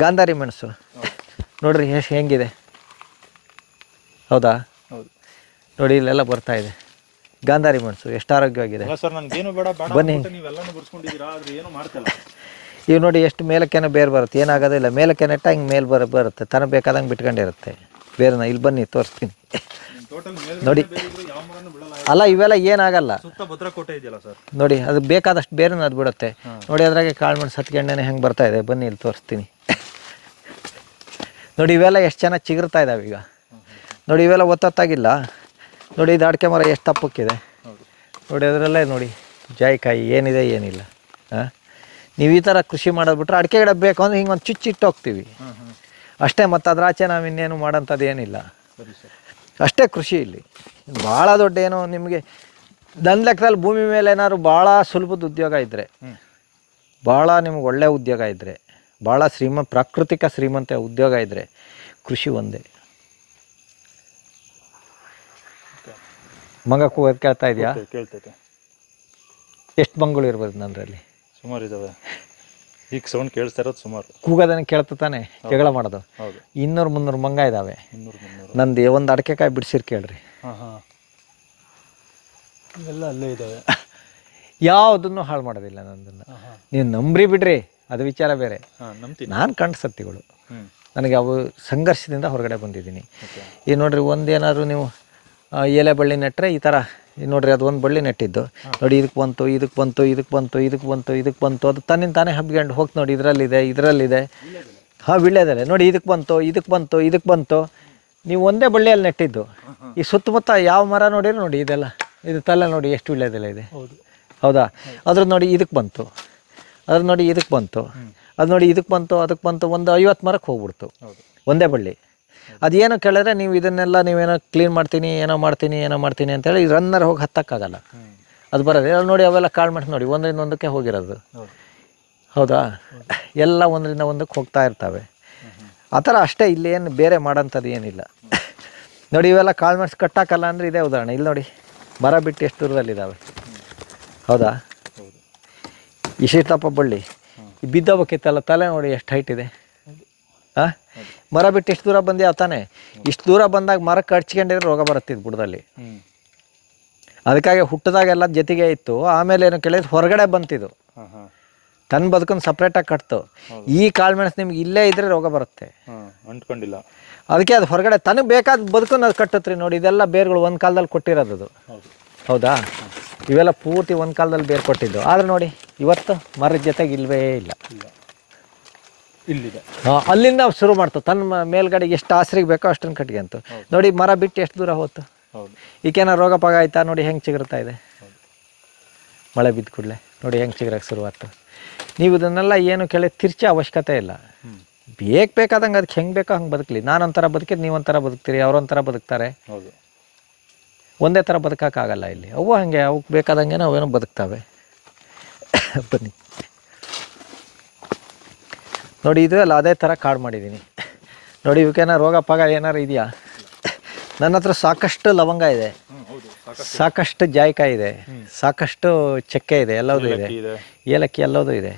ಗಾಂಧಾರಿ ಮೆಣಸು ನೋಡ್ರಿ ಎಷ್ಟು ಹೆಂಗಿದೆ. ಹೌದಾ? ನೋಡಿ, ಇಲ್ಲೆಲ್ಲ ಬರ್ತಾ ಇದೆ ಗಾಂಧಾರಿ ಮೆಣಸು, ಎಷ್ಟು ಆರೋಗ್ಯವಾಗಿದೆ. ಬನ್ನಿ, ಇವು ನೋಡಿ ಎಷ್ಟು ಮೇಲಕ್ಕೇನೋ ಬೇರೆ ಬರುತ್ತೆ. ಏನಾಗೋದಿಲ್ಲ, ಮೇಲಕ್ಕೆ ನೆಟ್ಟ ಹಿಂಗೆ ಮೇಲೆ ಬರುತ್ತೆ, ತನಗೆ ಬೇಕಾದಂಗೆ ಬಿಟ್ಕೊಂಡಿರುತ್ತೆ ಬೇರೆನ. ಇಲ್ಲಿ ಬನ್ನಿ ತೋರಿಸ್ತೀನಿ ನೋಡಿ. ಅಲ್ಲ, ಇವೆಲ್ಲ ಏನಾಗಲ್ಲ ನೋಡಿ, ಅದು ಬೇಕಾದಷ್ಟು ಬೇರೆನ ಅದು ಬಿಡುತ್ತೆ ನೋಡಿ. ಅದ್ರಾಗೆ ಕಾಳುಮೆಣಸು ಹತ್ಕೊಂಡೇನೆ ಹೆಂಗೆ ಬರ್ತಾ ಇದೆ, ಬನ್ನಿ ಇಲ್ಲಿ ತೋರಿಸ್ತೀನಿ ನೋಡಿ. ಇವೆಲ್ಲ ಎಷ್ಟು ಚೆನ್ನಾಗಿ ಚಿಗುರ್ತಾ ಇದ್ದಾವೆ ಈಗ ನೋಡಿ. ಇವೆಲ್ಲ ಒತ್ತತ್ತಾಗಿಲ್ಲ ನೋಡಿ. ಇದು ಅಡಿಕೆ ಮರ ಎಷ್ಟು ತಪ್ಪಕ್ಕಿದೆ ನೋಡಿ. ಅದರಲ್ಲೇ ನೋಡಿ ಜಾಯಿಕಾಯಿ ಏನಿದೆ ಏನಿಲ್ಲ. ಹಾಂ, ನೀವು ಈ ಥರ ಕೃಷಿ ಮಾಡೋದು ಬಿಟ್ರೆ, ಅಡಿಕೆ ಗಿಡ ಬೇಕು ಅಂದ್ರೆ ಹಿಂಗೆ ಒಂದು ಚುಚ್ಚಿಟ್ಟು ಹೋಗ್ತೀವಿ ಅಷ್ಟೇ. ಮತ್ತು ಅದ್ರ ಆಚೆ ನಾವು ಇನ್ನೇನು ಮಾಡೋಂಥದ್ದು ಏನಿಲ್ಲ ಅಷ್ಟೇ ಕೃಷಿ ಇಲ್ಲಿ. ಭಾಳ ದೊಡ್ಡ ಏನೋ ನಿಮಗೆ ನನ್ನ ಲೆಕ್ಕದಲ್ಲಿ ಭೂಮಿ ಮೇಲೆ ಏನಾದ್ರು ಭಾಳ ಸುಲಭದ ಉದ್ಯೋಗ ಇದ್ದರೆ, ಭಾಳ ನಿಮ್ಗೆ ಒಳ್ಳೆಯ ಉದ್ಯೋಗ ಇದ್ದರೆ, ಭಾಳ ಪ್ರಾಕೃತಿಕ ಶ್ರೀಮಂತ ಉದ್ಯೋಗ ಇದ್ದರೆ ಕೃಷಿ ಒಂದೇ. ಮಂಗ ಕೂಗೋದು ಕೇಳ್ತಾ ಇದೆಯಾ? ಕೇಳ್ತೈತೆ. ಎಷ್ಟು ಮಂಗಳು ಇರ್ಬೋದು ನನ್ನಲ್ಲಿ? ಸುಮಾರು ಇದ್ದಾವೆ. ಈಗ ಸೌಂಡ್ ಕೇಳಿಸ್ತಾ ಇರೋದು ಸುಮಾರು. ಕೂಗೋದನ್ನು ಕೇಳ್ತಾ ತಾನೆ ಜಗಳ ಮಾಡೋದು. 200-300 ಮಂಗ ಇದ್ದಾವೆ. ನಂದು ಒಂದು ಅಡಿಕೆಕಾಯಿ ಬಿಡಿಸಿರ್ ಕೇಳ್ರಿ. ಎಲ್ಲ ಅಲ್ಲೇ ಇದ್ದಾವೆ. ಯಾವುದನ್ನು ಹಾಳು ಮಾಡೋದಿಲ್ಲ ನಂದನ್ನು. ನೀವು ನಂಬ್ರಿ ಬಿಡ್ರಿ, ಅದು ವಿಚಾರ ಬೇರೆ. ನಾನು ಕಂಡ ಸತ್ಯಗಳು. ನನಗೆ ಅವು ಸಂಘರ್ಷದಿಂದ ಹೊರಗಡೆ ಬಂದಿದ್ದೀನಿ. ಈಗ ನೋಡ್ರಿ, ಒಂದೇನಾದ್ರು ನೀವು ಎಲೆ ಬಳ್ಳಿ ನೆಟ್ಟರೆ ಈ ಥರ ನೋಡ್ರಿ, ಅದು ಒಂದು ಬಳ್ಳಿ ನೆಟ್ಟಿದ್ದು ನೋಡಿ, ಇದಕ್ಕೆ ಬಂತು, ಇದಕ್ಕೆ ಬಂತು, ಇದಕ್ಕೆ ಬಂತು, ಇದಕ್ಕೆ ಬಂತು, ಇದಕ್ಕೆ ಬಂತು, ಅದು ತನ್ನಿಂದ ತಾನೇ ಹಬ್ಕೊಂಡು ಹೋಗಿ ನೋಡಿ. ಇದರಲ್ಲಿದೆ ಹಾಂ, ವಿಳ್ಯದೆಲೆ ನೋಡಿ, ಇದಕ್ಕೆ ಬಂತು, ಇದಕ್ಕೆ ಬಂತು, ಇದಕ್ಕೆ ಬಂತು. ನೀವು ಒಂದೇ ಬಳ್ಳಿಯಲ್ಲಿ ನೆಟ್ಟಿದ್ದು. ಈ ಸುತ್ತಮುತ್ತ ಯಾವ ಮರ ನೋಡಿರೋ ನೋಡಿ, ಇದೆಲ್ಲ ಇದು ತಲೆ ನೋಡಿ ಎಷ್ಟು ವಿಳ್ಯದೆಲೆ ಇದೆ. ಹೌದಾ? ಅದ್ರದ್ದು ನೋಡಿ ಇದಕ್ಕೆ ಬಂತು, ಅದ್ರ ನೋಡಿ ಇದಕ್ಕೆ ಬಂತು, ಅದು ನೋಡಿ ಇದಕ್ಕೆ ಬಂತು, ಅದಕ್ಕೆ ಬಂತು. ಒಂದು 50 ಮರಕ್ಕೆ ಹೋಗ್ಬಿಡ್ತು ಒಂದೇ ಬಳ್ಳಿ. ಅದೇನೋ ಕೇಳಿದ್ರೆ ನೀವು ಇದನ್ನೆಲ್ಲ ನೀವೇನೋ ಕ್ಲೀನ್ ಮಾಡ್ತೀನಿ, ಏನೋ ಮಾಡ್ತೀನಿ ಅಂತೇಳಿ ರನ್ನರ್ ಹೋಗಿ ಹತ್ತಕ್ಕಾಗಲ್ಲ, ಅದು ಬರೋದು. ನೋಡಿ, ಅವೆಲ್ಲ ಕಾಳುಮೆಣಸು ನೋಡಿ ಒಂದರಿಂದ ಒಂದಕ್ಕೆ ಹೋಗಿರೋದು. ಹೌದಾ? ಎಲ್ಲ ಒಂದರಿಂದ ಒಂದಕ್ಕೆ ಹೋಗ್ತಾ ಇರ್ತವೆ. ಆ ಥರ ಅಷ್ಟೇ. ಇಲ್ಲಿ ಏನು ಬೇರೆ ಮಾಡೋಂಥದ್ದು ಏನಿಲ್ಲ ನೋಡಿ. ಇವೆಲ್ಲ ಕಾಳುಮೆಣಸು ಕಟ್ಟಾಕಲ್ಲ ಅಂದರೆ ಇದೇ ಉದಾಹರಣೆ. ಇಲ್ಲಿ ನೋಡಿ, ಮರ ಬಿಟ್ಟು ಎಷ್ಟು ದೂರದಲ್ಲಿದ್ದಾವೆ. ಹೌದಾ? ಇಷ್ಟಿತ್ತಪ್ಪ ಬಳ್ಳಿ. ಬಿದ್ದೋಗ್ಬೇಕಿತ್ತಲ್ಲ, ತಲೆ ನೋಡಿ ಎಷ್ಟು ಹೈಟ್ ಇದೆ. ಹಾಂ, ಮರ ಬಿಟ್ಟು ಎಷ್ಟು ದೂರ ಬಂದ್ಯಾವ ತಾನೆ. ಇಷ್ಟು ದೂರ ಬಂದಾಗ ಮರಕ್ಕೆ ಹಚ್ಕೊಂಡಿದ್ರೆ ರೋಗ ಬರುತ್ತಿದ್ದು ಬುಡದಲ್ಲಿ. ಅದಕ್ಕಾಗಿ ಹುಟ್ಟಿದಾಗೆಲ್ಲ ಜೊತೆಗೆ ಇತ್ತು. ಆಮೇಲೆ ಏನು ಕೇಳಿದ್ರೆ ಹೊರಗಡೆ ಬಂತಿದ್ದು, ತನ್ನ ಬದುಕನ್ನು ಸಪ್ರೇಟಾಗಿ ಕಟ್ತು. ಈ ಕಾಳುಮೆಣಸು ನಿಮ್ಗೆ ಇಲ್ಲೇ ಇದ್ರೆ ರೋಗ ಬರುತ್ತೆ, ಅಂಟ್ಕೊಂಡಿಲ್ಲ. ಅದಕ್ಕೆ ಅದು ಹೊರಗಡೆ ತನಗೆ ಬೇಕಾದ ಬದುಕನ್ನು ಅದು ಕಟ್ಟತ್ರಿ. ನೋಡಿ, ಇದೆಲ್ಲ ಬೇರುಗಳು ಒಂದು ಕಾಲದಲ್ಲಿ ಕೊಟ್ಟಿರೋದು. ಹೌದಾ? ಇವೆಲ್ಲ ಪೂರ್ತಿ ಒಂದು ಕಾಲದಲ್ಲಿ ಬೇರು ಕೊಟ್ಟಿದ್ದು. ಆದರೆ ನೋಡಿ, ಇವತ್ತು ಮರದ ಜೊತೆಗೆ ಇಲ್ಲವೇ ಇಲ್ಲ. ಇಲ್ಲಿದೆ. ಅಲ್ಲಿಂದ ಶುರು ಮಾಡ್ತು ತನ್ನ ಮೇಲ್ಗಡೆಗೆ ಎಷ್ಟು ಆಸರಿಗೆ ಬೇಕೋ ಅಷ್ಟನ್ನು ಕಟ್ಕೊಂತು. ನೋಡಿ ಮರ ಬಿಟ್ಟು ಎಷ್ಟು ದೂರ ಹೋಯ್ತು. ಈಗೇನೋ ರೋಗ ಪಾಗ ಆಯ್ತಾ ನೋಡಿ ಹೆಂಗೆ ಚಿಗುರ್ತಾ ಇದೆ. ಮಳೆ ಬಿದ್ದ ಕೂಡಲೇ ನೋಡಿ ಹೆಂಗೆ ಚಿಗುರಕ್ಕೆ ಶುರುವಾಯ್ತು. ನೀವು ಇದನ್ನೆಲ್ಲ ಏನು ಕೇಳಿ ತಿರ್ಚೋ ಅವಶ್ಯಕತೆ ಇಲ್ಲ. ಬೇಕಾದಂಗೆ ಅದಕ್ಕೆ ಹೆಂಗೆ ಬೇಕೋ ಹಂಗೆ ಬದುಕಲಿ. ನಾನೊಂಥರ ಬದುಕಿದ್ದು ನೀವೊಂಥರ ಬದುಕ್ತೀರಿ, ಅವರೊಂಥರ ಬದುಕ್ತಾರೆ. ಒಂದೇ ಥರ ಬದುಕೋಕ್ಕಾಗಲ್ಲ ಇಲ್ಲಿ. ಅವು ಹಾಗೆ ಅವಕ್ಕೆ ಬೇಕಾದಂಗೆ ಅವೇನೋ ಬದುಕ್ತವೆ. ಬನ್ನಿ ನೋಡಿ, ಇದು ಅಲ್ಲ ಅದೇ ಥರ ಕಾಡು ಮಾಡಿದ್ದೀನಿ ನೋಡಿ. ಇವಕ್ಕೇನೋ ರೋಗ ಪಾಗ ಏನಾರು ಇದೆಯಾ? ನನ್ನ ಹತ್ರ ಸಾಕಷ್ಟು ಲವಂಗ ಇದೆ, ಸಾಕಷ್ಟು ಜಾಯಿಕಾಯಿ ಇದೆ, ಸಾಕಷ್ಟು ಚಕ್ಕೆ ಇದೆ, ಎಲ್ಲದೂ ಇದೆ, ಏಲಕ್ಕಿ ಎಲ್ಲದೂ ಇದೆ.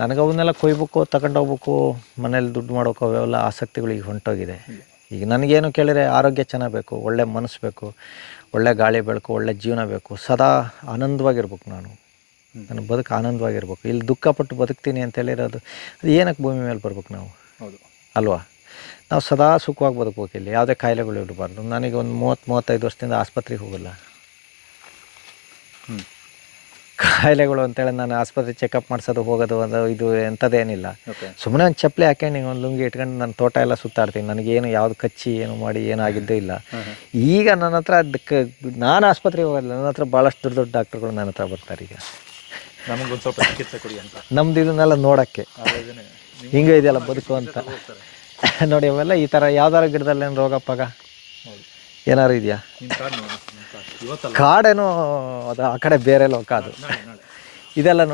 ನನಗೆ ಅವನ್ನೆಲ್ಲ ಕೊಯ್ಬೇಕು, ತಗೊಂಡೋಗ್ಬೇಕು, ಮನೇಲಿ ದುಡ್ಡು ಮಾಡೋಕೆ ಅವೆಲ್ಲ ಆಸಕ್ತಿಗಳಿಗೆ ಹೊಂಟೋಗಿದೆ. ಈಗ ನನಗೇನು ಕೇಳಿದರೆ ಆರೋಗ್ಯ ಚೆನ್ನಾಗಿ ಬೇಕು, ಒಳ್ಳೆ ಮನಸ್ಸು ಬೇಕು, ಒಳ್ಳೆ ಗಾಳಿ ಬೇಕು, ಒಳ್ಳೆ ಜೀವನ ಬೇಕು, ಸದಾ ಆನಂದವಾಗಿರ್ಬೇಕು. ನನ್ನ ಬದುಕು ಆನಂದವಾಗಿರ್ಬೇಕು. ಇಲ್ಲಿ ದುಃಖಪಟ್ಟು ಬದುಕ್ತೀನಿ ಅಂತ ಹೇಳಿರೋದು ಅದು ಏನಕ್ಕೆ ಭೂಮಿ ಮೇಲೆ ಬರ್ಬೇಕು ನಾವು? ಅಲ್ವಾ? ನಾವು ಸದಾ ಸುಖವಾಗಿ ಬದುಕಬೇಕು. ಇಲ್ಲಿ ಯಾವುದೇ ಕಾಯಿಲೆಗಳು ಇರಬಾರ್ದು. ನನಗೆ ಒಂದು 30-35 ವರ್ಷದಿಂದ ಆಸ್ಪತ್ರೆಗೆ ಹೋಗಲ್ಲ. ಕಾಯಿಲೆಗಳು ಅಂತೇಳಿ ನಾನು ಆಸ್ಪತ್ರೆ ಚೆಕಪ್ ಮಾಡಿಸೋದು ಹೋಗೋದು ಅದು ಇದು ಎಂಥದ್ದೇನಿಲ್ಲ. ಸುಮ್ಮನೆ ಒಂದು ಚಪ್ಪಲಿ ಹಾಕೊಂಡು ಹಿಂಗೆ ಒಂದು ಲುಂಗಿ ಇಟ್ಕೊಂಡು ನಾನು ತೋಟ ಎಲ್ಲ ಸುತ್ತಾಡ್ತೀನಿ. ನನಗೇನು ಯಾವುದು ಕಚ್ಚಿ ಏನು ಮಾಡಿ ಏನಾಗಿದ್ದೂ ಇಲ್ಲ. ಈಗ ನನ್ನ ಹತ್ರ ಅದಕ್ಕೆ ನಾನು ಆಸ್ಪತ್ರೆಗೆ ಹೋಗೋಲ್ಲ. ನನ್ನ ಹತ್ರ ಭಾಳಷ್ಟು ದೊಡ್ಡ ಡಾಕ್ಟ್ರುಗಳು ನನ್ನ ಹತ್ರ ಬರ್ತಾರೆ. ಈಗ ನಮಗೊಂದು ಸ್ವಲ್ಪ ಚಿಕಿತ್ಸೆ ಕೊಡಿ ಅಂತ. ನಮ್ದು ಇದನ್ನೆಲ್ಲ ನೋಡೋಕ್ಕೆ ಹಿಂಗೆ ಇದೆಯಲ್ಲ ಬದುಕು ಅಂತ ನೋಡಿ. ಅವೆಲ್ಲ ಈ ಥರ ಯಾವ್ದಾರು ಗಿಡದಲ್ಲೇನು ರೋಗ ಪಾಗ ಏನಾರು ಇದೆಯಾ? ಕಾಡೇನೋ ಅದು ಆ ಕಡೆ ಬೇರೆ ಲೋಕ ಅದು. ಇದೆಲ್ಲ ನೋಡಿ.